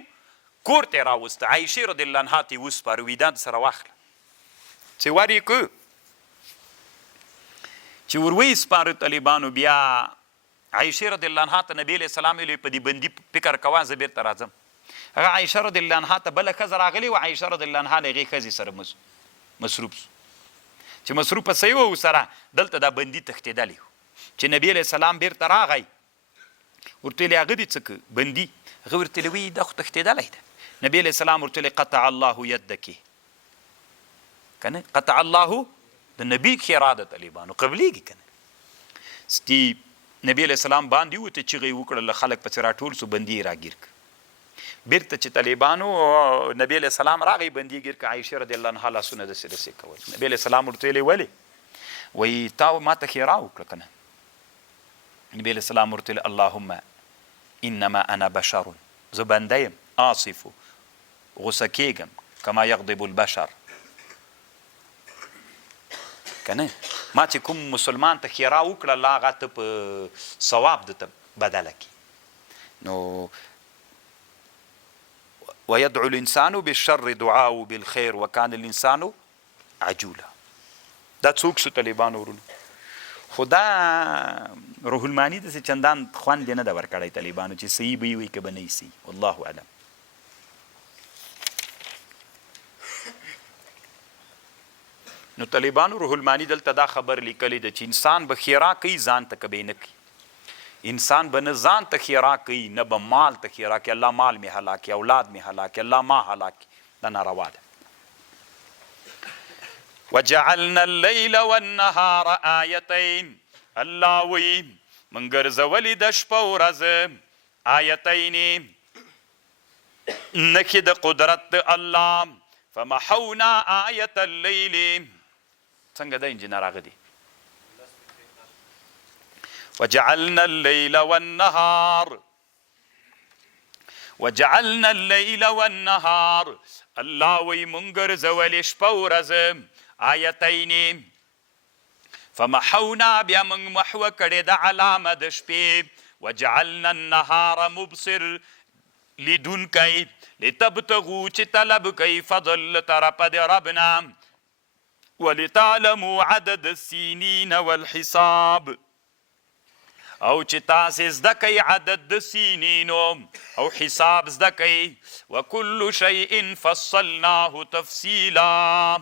کور ته یې راوسته عایشې رضی الله عنها ته یې وسپاره ویدان سره واخله چې ور یې که چې ور ویې سپاره طالبانو بیا عایشې رضی الله عنها ته نبي علیه السلام ویلي په دې بندي فکر کوه زه بیرته راځم هغه عایشه رضی الله عنها ته بله ښځه راغلې وه عایشه رضی الله عنها له هغې ښځې سره مصروف سو چې مصروفه صحیح وه ورسره دلته دا بندي تښتېدلی و چې نبي علیه السلام بیرته راغی ورته ویلې هغه دې څه که بندي هغه ورته ویلې وایي دا خو تښتېدلی ده نبي علیه السلام ورته ویلې قطع الله یدکې که نه قطع الله د نبي خیرا د طالبانو قبلیږي که نه نبي علیه السلام باندې ووته چیغې یې وکړله خلک پسې راټول سو بندي یې راګیر که بیرته چې طالبانو نبي علیه السلام راغی بندي یې ګیر که عایشې رضی الله عنها لاسونه داسې داسې کول نبي علیه السلام ورته ویلې ولې وایي تا ما ته خیرا وکړه که نه نبي علیه السلام ورته ویلې اللهم انما انا بشر زه بنده یم آصف غصه کېږم کما یغضب البشر که نه ما چې کوم مسلمان ته ښېرا وکړه الله هغه ته په ثواب درته بدله کړي. نو ويدعو الانسان بالشر دعاء بالخير وكان الانسان عجولا. دا څوک شو طالبانو ورونو؟ خو دا روح المانی داسې چندان خوند یې نه ده ورکړی طالبانو چې صحیح به یې وي که به نه یې صحیح، والله اعلم. نو طالبانو روح المانی دلته دا خبر لیکلی ده چې انسان به ښېرا کوي ځان ته که به یې نه کوي. انسان به نه ځان ته ښېرا کوي نه به مال ته ښېرا کوي الله مال مې هلاکي اولاد مې هلاکي الله ما هلاکي، دا ناروا ده. وجعلنا الليل والنهار آیتین، الله وی من ګرځولې د شپه ورځ آیتین نښې د قدرت د الله، فمحونا آیت اللیل. څنګه ده انجینر هغه دی وجعلنا الليل والنهار، وجعلنا الليل والنهار، الله وی مونږ ګرځولې شپه ورځ آیتین، فمحونا بیا موږ محوه کړې د علامه د شپې، وجعلنا النهار مبصر لیدونکی، لتبتغوا چې طلب کوي فضل له طرفه د ربنا، ولتعلموا عدد السنین والحساب، او چې تاسې زده کوئ عدد د سینینو او حساب زده کوئ، وکل شیء فصلناه تفصیلا.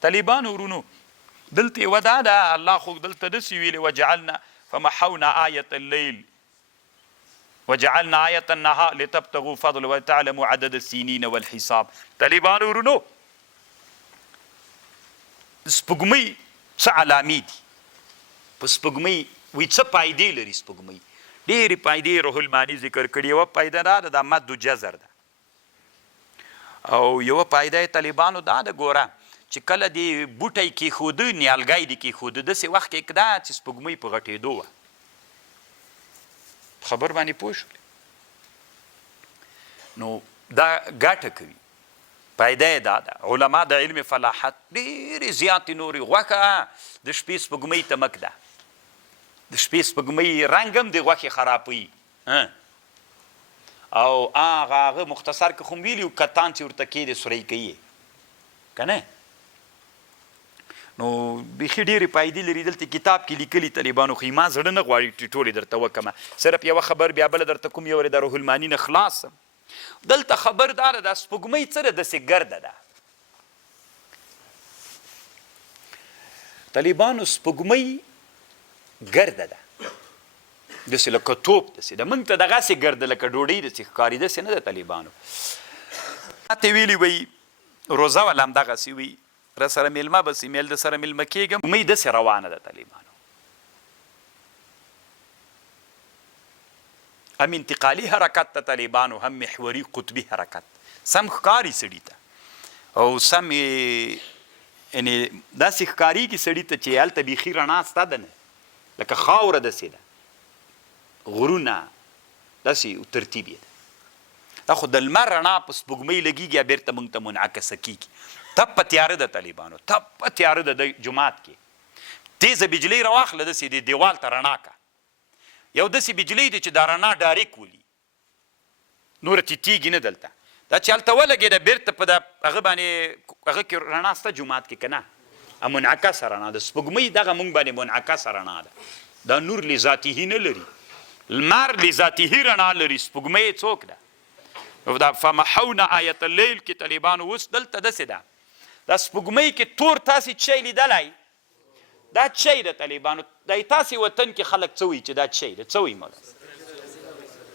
طالبانو ورونو دلته یوه دا ده الله خو دلته داسې ویلې وجعلنا فمحونا آیة الليل وجعلنا آیة النهار لتبتغوا فضل وتعلموا عدد السنین والحساب. طالبانو ورونو سپوږمۍ څه علامې دي؟ په سپوږمۍ وی څه فایدې لري؟ سپوږمۍ ډېرې فایدې روح المانی ذکر کړي. یوه فایده دا ده دا مد جزر ده، او یوه فایده یې طالبانو دا ده ګوره چې کله دې بوټی کېښوده نیالګی دې کېښوده داسې وخت کې کده چې سپوږمۍ په غټېدو وه. خبر باندې پوه شولې؟ نو دا ګټه کوي. فایده یې دا ده علما د علم فلاحت ډېرې زیاتې نورې غوښه د شپې سپوږمۍ تمک ده، د شپې سپوږمۍ رنګ هم د غوښې خرابوي، او هغه مختصر که خو م ویلي وو کتان چې ورته کېدې سوری کوي که نه. نو بیخي ډېرې فایدې لري. دلته کتاب کې لیکلي طالبانو خو ما زړه نه غواړي ټولې درته وکړمه، صرف یوه خبر بیا بله درته کوم یو د روح المانی نه خلاصم. دلته خبر دا ده دا سپوږمۍ څه ده؟ داسې ګرده ده طالبانو، سپوږمۍ ګرده ده داسې لکه توپ داسې ده. موږ ته دغسې ګرده لکه ډوډۍ داسې ښکاري، داسې نه ده طالبانو. ماته ویلي وی روزه والا هم دغسې وي را سره میلمه به سي میل د سره میلمه کېږم، سپوږمۍ داسې روانه ده طالبانو. هم انتقالي حرکت ته طالبانو، هم محوري قطبي حرکت، سم ښکاري سړي ته او سم یعنې داسې ښکارېږي سړي ته چې هلته بیخي رڼا سته ده نه، لکه خاوره داسې ده، غرونه داسې ترتیب یې ده. دا خو د لمر رڼا په سپوږمۍ لګېږي بېرته موږ ته منعکسه کېږي. تپه تیاره ده طالبانو، تپه تیاره ده د جومات کې. تیزه بجلۍ راواخله داسې د دیوال ته رڼا که، یو داسې بجلۍ دی چې دا رڼا ډایرک ولي، نوره تیتېږي نه دلته. دا چې هلته ولګېده بېرته په هغه باندې هغه کې رڼا سته جومات کې که نه، منعکسه رڼا ده. سپوږمۍ دغه موږ باندې منعکسه رڼا ده، دا نور لذاتي نه لري. لمر لذاتي رڼا لري، سپوږمۍ څوک ده؟ دا فمحونا آیت اللیل کې طالبانو اوس دلته داسې ده دا سپوږمۍ کې تور تاسې شی لیدلی، دا چی ده طالبانو؟ دا تاسې وطن کې خلک څه وایي چې دا چی ده؟ څه وایي مولا؟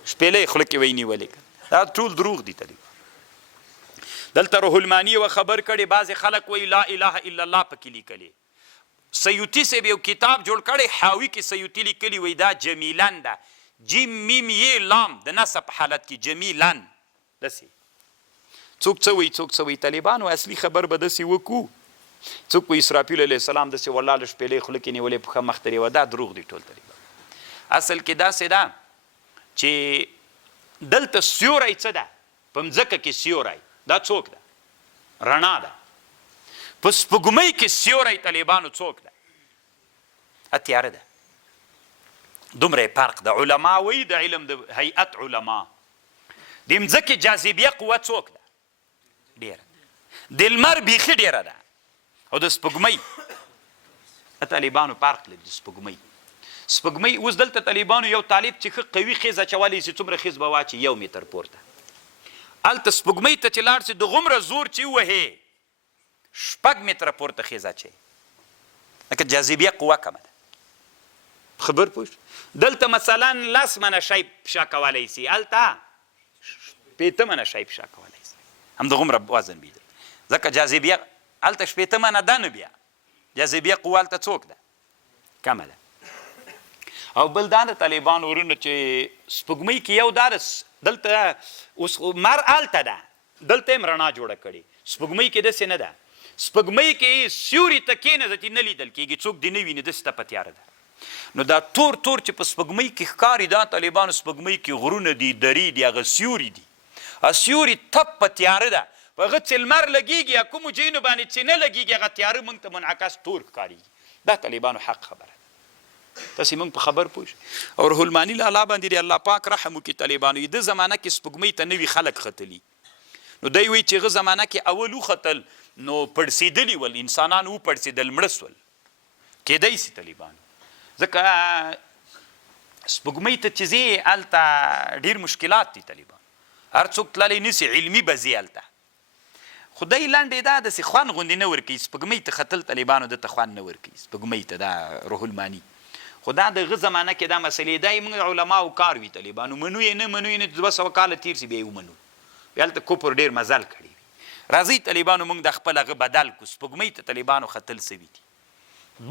شپېلۍ خوله کې وایي نیولې، دا ټول دروغ دي طالبانو. دلته روح المانی یوه خبر کړی، بعضې خلک وایي لا اله الا الله پکې لیکلې. سیوطي صاحب یو کتاب جوړ کړی حاوي کې سیوطي لیکلي وایي دا جمیلن ده، جیم میم یې لام د نصب حالت کې جمیلن داسې. څوک څه وایي څوک څه وایي طالبانو؟ اصلي خبر به داسې وکړو. څوک په اسرافیل علیه السلام داسې ولاړه شپېلۍ خوله کې نیولې پښه مخ ته یې دا دروغ دي ټول طالبان. اصل کې داسې ده چې دلته سیوری څه ده؟ په مځکه کې سیوری دا څوک ده؟ رڼا ده. په سپوږمۍ کې سیوری طالبانو څوک ده؟ تیاره ده. دومره فرق ده. علما وایي د علم د هیئت علما د مځکې جاذبیه قوه څوک ده؟ ډېره. د لمر بیخي ډېره ده. او د سپوږمۍ طالبانو فرق لري. د سپوږمۍ اوس دلته طالبانو یو طالب چې ښه قوي خیز اچولی شي څومره خیز به واچي 1 متر پورته. هلته سپوږمۍ ته چې لاړ شي دغومره زور چې ووهې 6 متره پورته خیز اچوي. لکه جاذبیه قوه کمه ده. خبر پوه دلته مثلا 10 منه شی فشا کولی شي، هلته 5 منه شی فشا کولی شي. همدغومره وزن بي ځکه جاذبیه هلته 5 منه ده نه بیا جاذبیه قوه هلته څوک ده؟ کمه ده. او بل دا د طالبانو ورونه چې سپوږمۍ کې یو دا دلته اوس مر هلته ده، دلته یې رڼا جوړه کړې. سپوږمۍ کې داسې نه ده. سپوږمۍ کې سیوري ته کښېنه چې نه لیدل کېږي، څوک دې نه ویني، داسې ته په تیاره ده. نو دا تور چې په سپوږمۍ کې ښکاري دا طالبانو سپوږمۍ کې غرونه دي، درې دي، هغه سیوري دي. سیوري تپ په تیاره ده. په هغه چې لمر لګېږي یا کومو ځایونو باندې چې نه لګېږي هغه تیاره موږ ته منعکس تور ښکارېږي. دا طالبانو حق خبره ده. تاسې موږ په خبر پوه شئ. او روح الماني لالا باندې د الله پاک رحم وکړي طالبانو د زمانه کې سپوږمۍ ته نوي خلک ختلي. نو دی وایي چې هغه زمانه کې اول وختل نو پړسېدلي ول، انسانان وپړسېدل، مړه سول. کیدی سي طالبانو ځکه سپوږمۍ ته چې ځې هلته ډېر مشکلات دي. طالبان هر څوک تللی نسي، علمي به ځي هلته. خدای لنډې دا داسې خوند غوندې نه ورکوي. سپوږمۍ ته ختل طالبانو دته خوند نه ورکوي. سپوږمۍ ته دا روح الماني خو دا د هغه زمانه کې دا مسلې دا یې موږ علماو کار وي. طالبانو منو یې نه 200 کاله تېر سي بیا یې ومنو. بیا هلته کفر ډېر مزل کړی وي. راځئ طالبانو موږ د خپل هغه بدل کړو. سپوږمۍ ته طالبانو ختل سوي دي،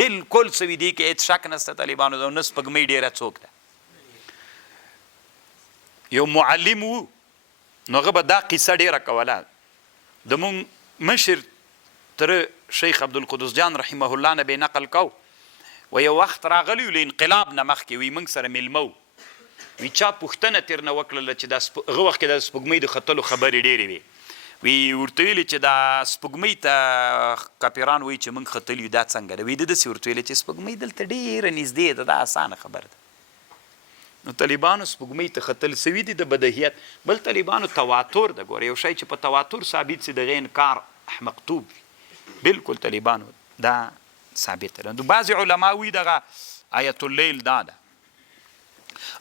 بالکل سوي دي کې هېڅ شک نشته. طالبانو د نه سپوږمۍ ډېره څوک ده. یو معلم و نو هغه به دا قصه ډېره کوله. د مونږ مشر تره شیخ عبدالقدس جان رحمه الله نه به نقل کو و یو وخت راغلی له انقلاب نه مخکې وي موږ سره میلمه وي چا پوښتنه ترنه وکړله چې هغه وخت کې د سپوږمۍ د ختلو خبرې ډېرې وي. وی ورته ویلې چې دا سپوږمۍ ته کاپیران وایي چې موږ ختلي یو دا څنګه ده؟ وی ده داسې ورته ویلې چې سپوږمۍ دلته ډېره نږدې ده، دا اسانه خبره ده. نو طالبانو سپوږمۍ ته ختل سوي دي د بدهیت. بل طالبانو تواتر ده. ګوره یو شی چې په تواتر ثابت سي دغه انکار مکتوب وي. بالکل طالبانو دا ثابت ده. نو بعضې علما وي دغه آیت اللیل دا ده.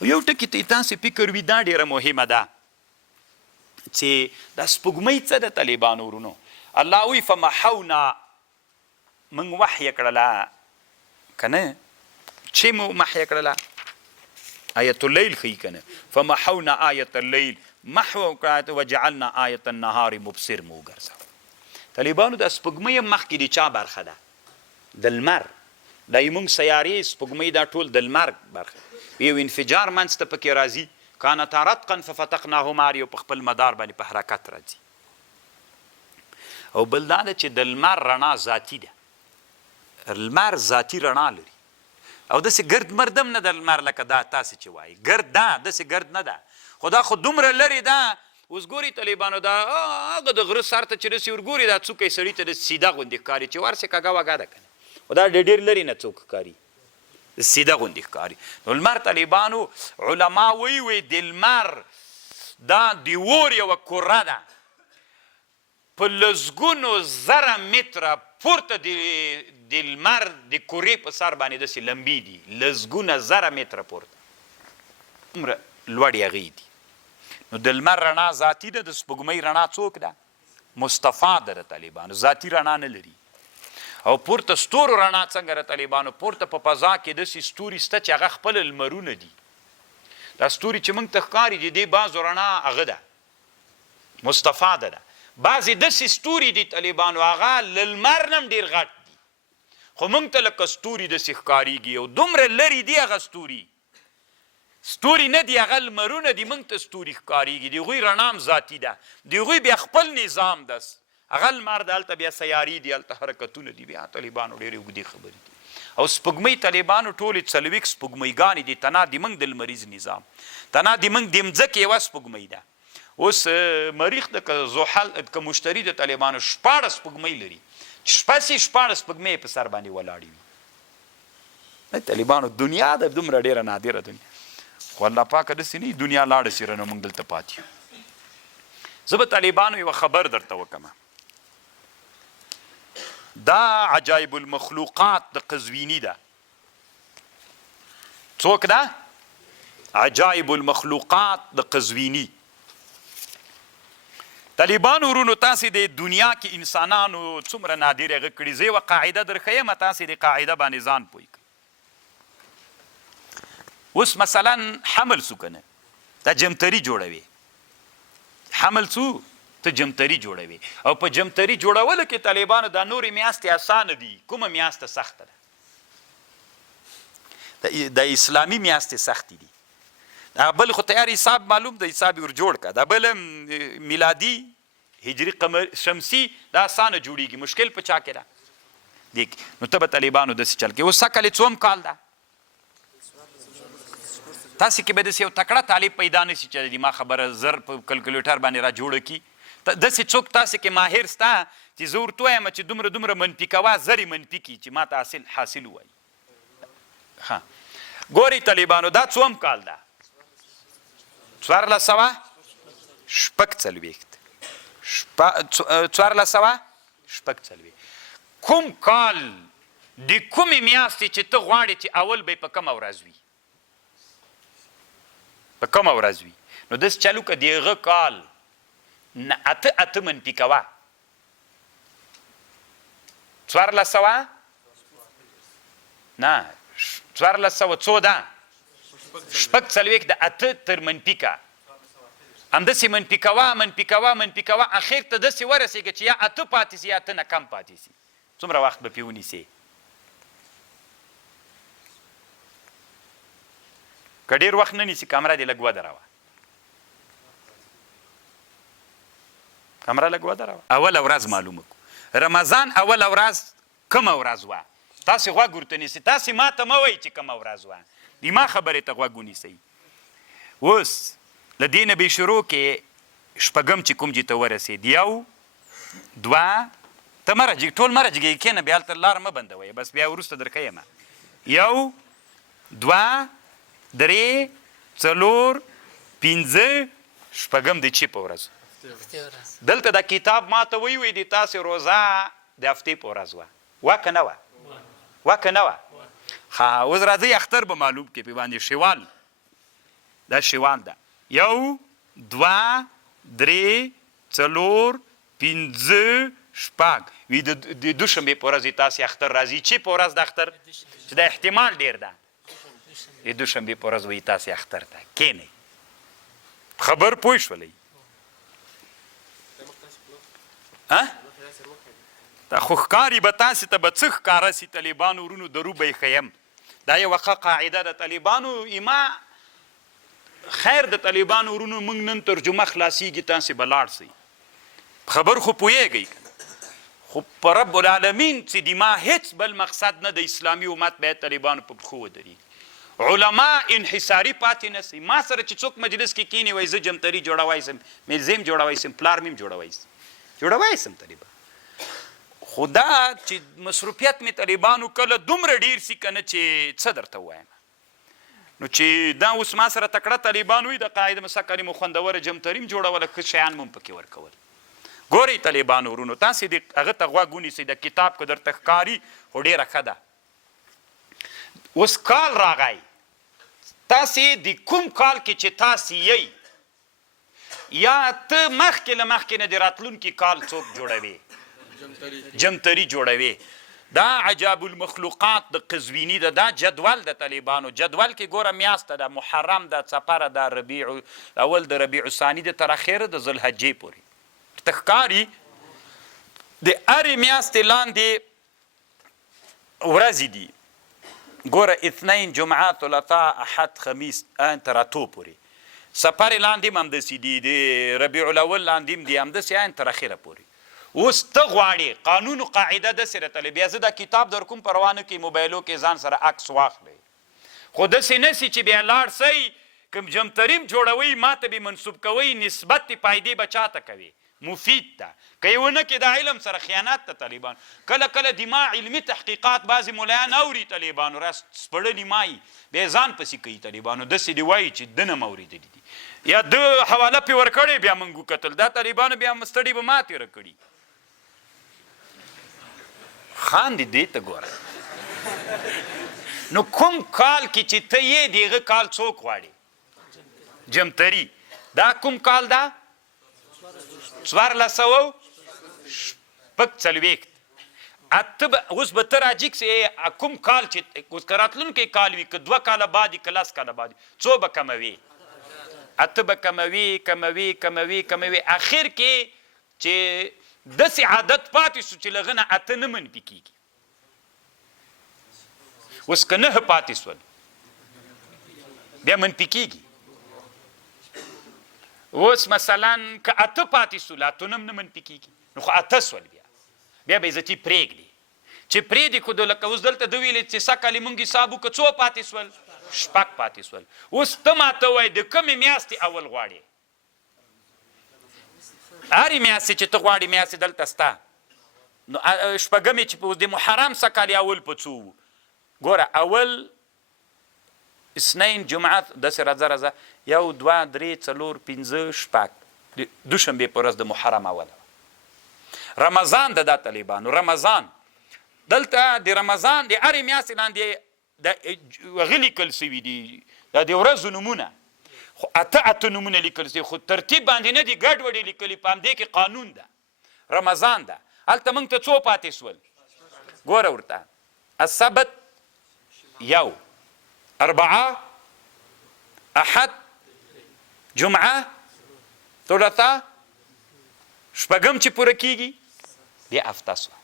یو ټکي ته تاسې فکر وي دا ډېره مهمه ده چې دا سپوږمۍ څه ده طالبانو ورونو؟ الله وی فمحونا موږ وحیه کړله که نه چې مو محیه کړله آیت اللیل ښیي که نه فمحونا آیت اللیل محو وجعلنا آیت النهار مبصر مو وګرځوه. طالبانو دا سپوږمۍ هم مخکې د چا برخه ده؟ د لمر. دا یمونږ سیارې سپوږمۍ دا ټول د لمر برخه. یو انفجار منځته پکې راځي کانتا رتقا ففتقناهما یو په خپل مدار باندې په حرکت راځي. او بل دا ده چې د لمر رڼا ذاتي ده. لمر ذاتي رڼا لري او داسې ګرد مردم نه د لمر لکه دا تاسې چې وایي ګرد ده، داسې ګرد نه ده. خو دا خو دومره لرې ده. اوس ګوري طالبانو دا هغه د غره سر ته چې رسي ورګوري دا څوکی سړي ته د سیده غوندې ښکاري چې ورسې کږه وږه ده که نه. خو دا ډېر لرې نه څوک ښکاري، سیده غوندې ښکاري. نو لمر طالبانو علما وی د لمر دا د اور یوه کره ده په لسګونو زره متره پورته د لمر د کرې په سر باندې داسې لمبي دي، لسګونه زره متره پورته دومره لوړې هغې دي. نو د لمر رڼا ذاتي ده، د سپوږمۍ رڼا څوک ده؟ مستفاده ده. طالبانو ذاتي رڼا نه لري. او پورته ستورو رڼا څنګه ده طالبانو؟ پورته په فضا کې داسې ستوري شته چې هغه خپل لمرونه دي. دا ستوري چې موږ ته ښکاري د دې بعضو رڼا هغه ده مستفاده ده. بعضې داسې ستوري دي طالبانو هغه له لمر نه هم ډېر غټ دي خو موږ ته لکه ستوري داسې ښکارېږي او دومره لرې دي هغه ستوري نه دي، هغه لمرونه دي موږ ته ستوري ښکارېږي. د هغوی رڼا هم ذاتي ده، د هغوی بیا خپل نظام ده. هغه لمر ده، هلته بیا سیارې دي، هلته حرکتونه دي. بیا طالبانو ډېرې اوږدې خبرې دي. او سپوږمۍ طالبانو ټولې 40 سپوږمۍ دي. تنا د موږ د لمریز نظام، تنا د موږ د مځکې یوه سپوږمۍ ده. اوس مریخ د که زحل که مشتري د طالبانو 14 سپوږمۍ لري. شپه سي 14 سپوږمۍ په سر باندې ولاړې وي. طالبانو دنیا د دومره ډېره نادره دنیا، خو الله پاکه داسې نه دنیا لاړه سي رانه موږ دلته پاتې یو. زه به طالبانو یوه خبر درته وکړم. دا عجایب المخلوقات د قزویني ده. څوک ده؟ عجایب المخلوقات د قزویني. طالبانو ورونو تاسې د دنیا کې انسانانو څومره نادر هغه کړي. زه یوه قاعده درښیم، تاسې د قاعده باندې ځان پوه کړئ. اوس مثلا حمل څو که نه، دا جمتري جوړوي. حمل څو؟ ته جمتري جوړوي. او په جمتري جوړولو کې طالبانو دا نورې میاشتې اسانه دي، کومه میاشته سخته ده؟ د اسلامي میاشتې سختې دي. دا بل خو تیار حساب معلوم ده، حساب یې ور جوړ کړه. دا بل میلادي هجري قمر شمسي دا اسانه جوړیږي، مشکل په چا کې ده؟ نو ته به طالبانو داسې چل کې. اوس سږ کال څوم کال ده؟ تاسې کې به داسې یو تکړه طالب پیدا نه شي چې ما خبره زر په کلکولیټر باندې را جوړه کړي. داسې څوک تاسې کې ماهر سته چې زه ورته وایم چې دومره دومره منفي کوه، زر یې منفي کړي چې ما ته حاصل ووایي. ها ګورئ طالبانو دا څوم کال ده؟ 1440. کوم کال د کومې میاشتې چې ته غواړې چې اول به په کومه ورځ وي؟ په کومه ورځ وي؟ نو داسې چلو که د هغه کال نه اته منفي کوه. 1400 نه 1400 څو ده؟ 46 د اته تر منفي که. همداسې منفي کوه منفي کوه منفي کوه، اخر ته داسې ورسېږه چې یا اته پاتې سي یا اته نه کم پاتې سي. څومره وخت به پې ونیسې؟ که ډېر وخت نه نیسي کامره دې لږ ودروه. کامره لږ ودروه. اوله ورځ معلومه کړو. رمضان اوله ورځ کومه ورځ وه؟ تاسې غوږ ورته نیسئ. تاسې ما ته مه وایئ چې کومه ورځ وه، د ما خبرې ته غوږ ونیسئ. اوس له دې نه به شروع کې شپږم چې کوم جې ته ورسېد، 1 2 ته مه راجګ، ټول مه راجګئ، کښېنه بیا هلته لاره مه بندوئ، بس بیا وروسته درښیم. 1 2 3 4 5 شپږم د چې په ورځ دلته دا کتاب ما ته وی د تاسې روزه د هفتې په ورځ وه. وه که نه وه؟ وه که نه وه؟ ښه اوس راځئ اختر به معلوم کړي پې باندې. شوال، دا شوال ده. 1 2 3 4 5 شپږ وي د دوشنبې په ورځ تاسې اختر راځي. چې په ورځ د اختر چې دا احتمال ډېر ده، د دوشنبې په ورځ وایي تاسې اختر ته کښېنئ. خبر پوه شولئ؟ دا خو ښکاري به تاسې ته به څه ښکاره سي طالبانو ورونو، درو به یې ښیم. دا یوه ښه قاعده ده طالبانو. ایما خیر د طالبانو ورونو موږ نن ترجمه خلاصیږي، تاسې به لاړ سئ. خبر خو پوهیږئ که نه؟ خو په رب العالمین چې د ما هیڅ بل مقصد نه د اسلامي امت باید طالبانو په پښو ودرېږي. علما انحصاري پاتې نه سئ. ما سره چې څوک مجلس کې کښېني وایي زه جمتري جوړوی سم، میزیم جوړوی سم، پلار مې هم جوړوی سم، جوړوی سم طالبان. خو دا چې مصروفیت مې طالبانو کله دومره ډېر سي که نه چې څه درته ووایم. نو چې دا اوس ما سره تکړه طالبان وي د قاعده مسکري مو خوندوره جمتري م جوړوله، ښه شیان مو هم پکې ورکول. ګورئ طالبانو ورونو تاسې د هغه ته غوږ ونیسئ. د کتاب که درته ښکاري خو ډېره ښه ده. اوس کال راغی، تاسې د کوم کال کې چې تاسې یئ یا ته مخکې له مخکې نه د راتلونکي کال څوک جوړوي؟ جمتري جوړوي. دا عجاب المخلوقات د قزویني ده. دا جدول د طالبانو. جدول کې ګوره میاشته ده، محرم ده، څپره ده، ربیع اول د ربیع ثاني ده، تر اخره د ذوالحجې پورې. ته ښکاري د هرې میاشتې لاندې ورځې دي. ګوره اثنین، جمعه، ثلاثا، احد، خمیس تر اتو پورې. سفر لاندې هم همداسې دي، د ربیع الاول لاندې هم دي همداسې تر اخره پورې. اوس ته غواړې قانون و قاعده داسې راته بیا زه دا کتاب در کوم په روانو کې موبایلو کې ځان سره عکس واخلئ. خو داسې نه سي چې بیا لاړ سئ کوم جمتریم جوړوئ ما ته به منسوب کوئ، نسبت د فایدې به چا ته کوي؟ مفید ده. که یې ونه کې د علم سره خیانت ته طالبان. کله کله دما علمي تحقیقات بعضې ملایان اوري طالبانو را سپړلي مایي بیا یې ځان پسې کوي طالبانو داسې دې وایي چې ده نه م اورېدلي دي یا د حواله پې ورکړې بیا موږ وکتل دا طالبانو بیا ستړي به ما تېره کړي. خاندې دې ته ګوره نو کوم کال کې چې ته یې د هغه کال څوک غواړي جمتري دا کوم کال ده 1440 اوس به ته راجیک سې کوم کال چې اوس که راتلونکی کال وي که 2 کاله بعد که 10 کاله بعد څو به کموي اته به کموي اخر کې چې داسې عادت پاتې شو چې له هغه نه اته نه منفي کېږي. اوس که 9 پاتې شول بیا منفي کېږي. اوس مثلا که اته پاتې شول اته نه منفي کېږي نو خو اته شول بیا به عزتي پرېږدي چې پرېږدي خو لکه اوس دلته د ویلې چې سږ کال یې مونږ حساب وکړو څو پاتې شول 6 پاتې شول. اوس ته ماته وایي د کومې میاشتې اول غواړې هرې میاشتې چې ته غواړې میاشتې دلته سته نو شپږمې چې اوس د محرم سږ کال اول په څو وو ګوره اول اثنین جمعه داسې راځه 1 2 3 4 5 6 دوشنبې په ورځ د محرم اوله رمضان د دا طالبانو رمضان دلته د رمضان د هرې میاشتې لاندې د هغه لیکل سوي دي دا د ورځو نومونه خو اته نومونه لیکل سوي خو ترتیب باندې نه دي ګډوډې لیکلي په همدې کې قانون ده رمضان ده هلته موږ ته څو پاتې شول ګوره ورته السبت 1 4 احد جمعه ثلاثه شپږم چې پوره کېږي بیا هفته سوه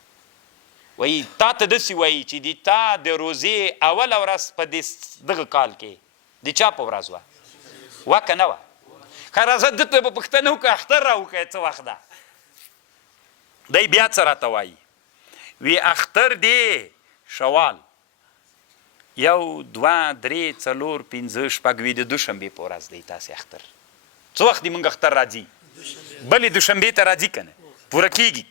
وایي تا ته داسې وایي چې د تا د روزې اوله ورځ په دغه کال کې د چا په ورځ وه که نه وه که راځه ده ته به پوښتنه وکړه اختر را وکړئ څه وخت ده دی بیا څه راته وایي وی اختر دی شوال 1 2 3 4 5 6 وي د دوشنبې په ورځ دی تاسې اختر څه وخت دی موږ اختر راځي بلې دوشنبې ته راځي که نه پوره کېږي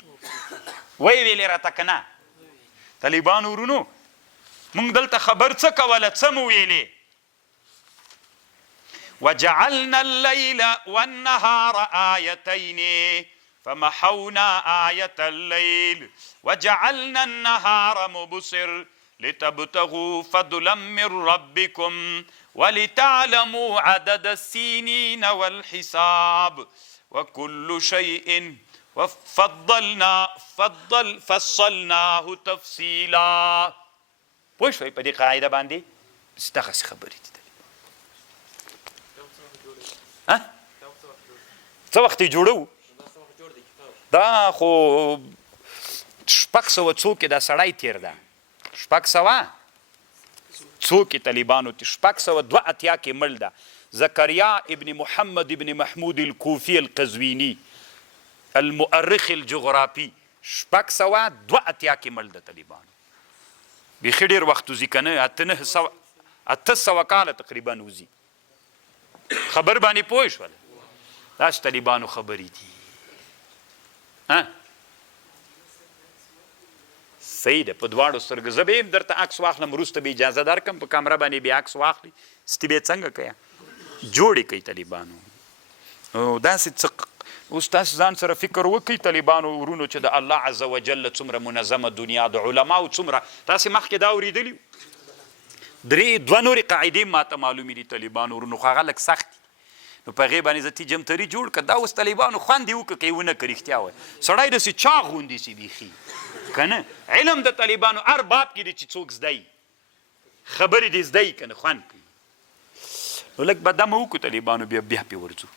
ویې ویلې راته که نه طالبانو ورونو موږ دلته خبر څه کوله څه مو ویلې وجعلنا الليل والنهار آيتين فمحونا آية الليل وجعلنا النهار مبصر لتبتغوا فضلا من ربكم ولتعلموا عدد السنين والحساب وكل شيء فصلناه تفصيلا. پوه شوئ په دې قاعده باندې دغسې خبرې دي څه وخت یې جوړوو دا خو 600 څو کې دا سړی تېر ده 600 څو کې طالبانو 602 کې مړ ده زکریا ابن محمد ابن محمود الکوفي القزویني المؤرخ الجغرافي 602 کې مړ ده طالبانو بیخي ډېر وخت وځي که نه 800 کاله تقریبا وځي خبر باندې پوه شول دا چې طالبانو خبرې دي صحیح ده په دواړو سترګو زه به یې درته عکس واخلم وروسته به اجازه درکړم په کامره باندې بیا عکس واخلي ستې به یې څنګه کوي جوړې کوي طالبانو داسې څه اوس تاسو ځان سره فکر وکړئ طالبانو ورونو چې د الله عز وجل څومره منظمه دنیا د علماو څومره تاسې مخکې دا اورېدلي دوه نورې قاعدې ماته معلومې دي طالبانو ورونو خو هغه لږ سخت دي نو په هغې باندې زه جمتري جوړ کړه دا اوس طالبانو خوند یې وکړه که یې ونه کړه رښتیا وایي سړی داسې چاغ غوندې سي بیخي که نه علم د طالبانو هر باب کې دی چې څوک زده یي خبرې دې زده یي که نه خوند کوي نو لږ به دمه وکړو طالبانو بیا پې ورځو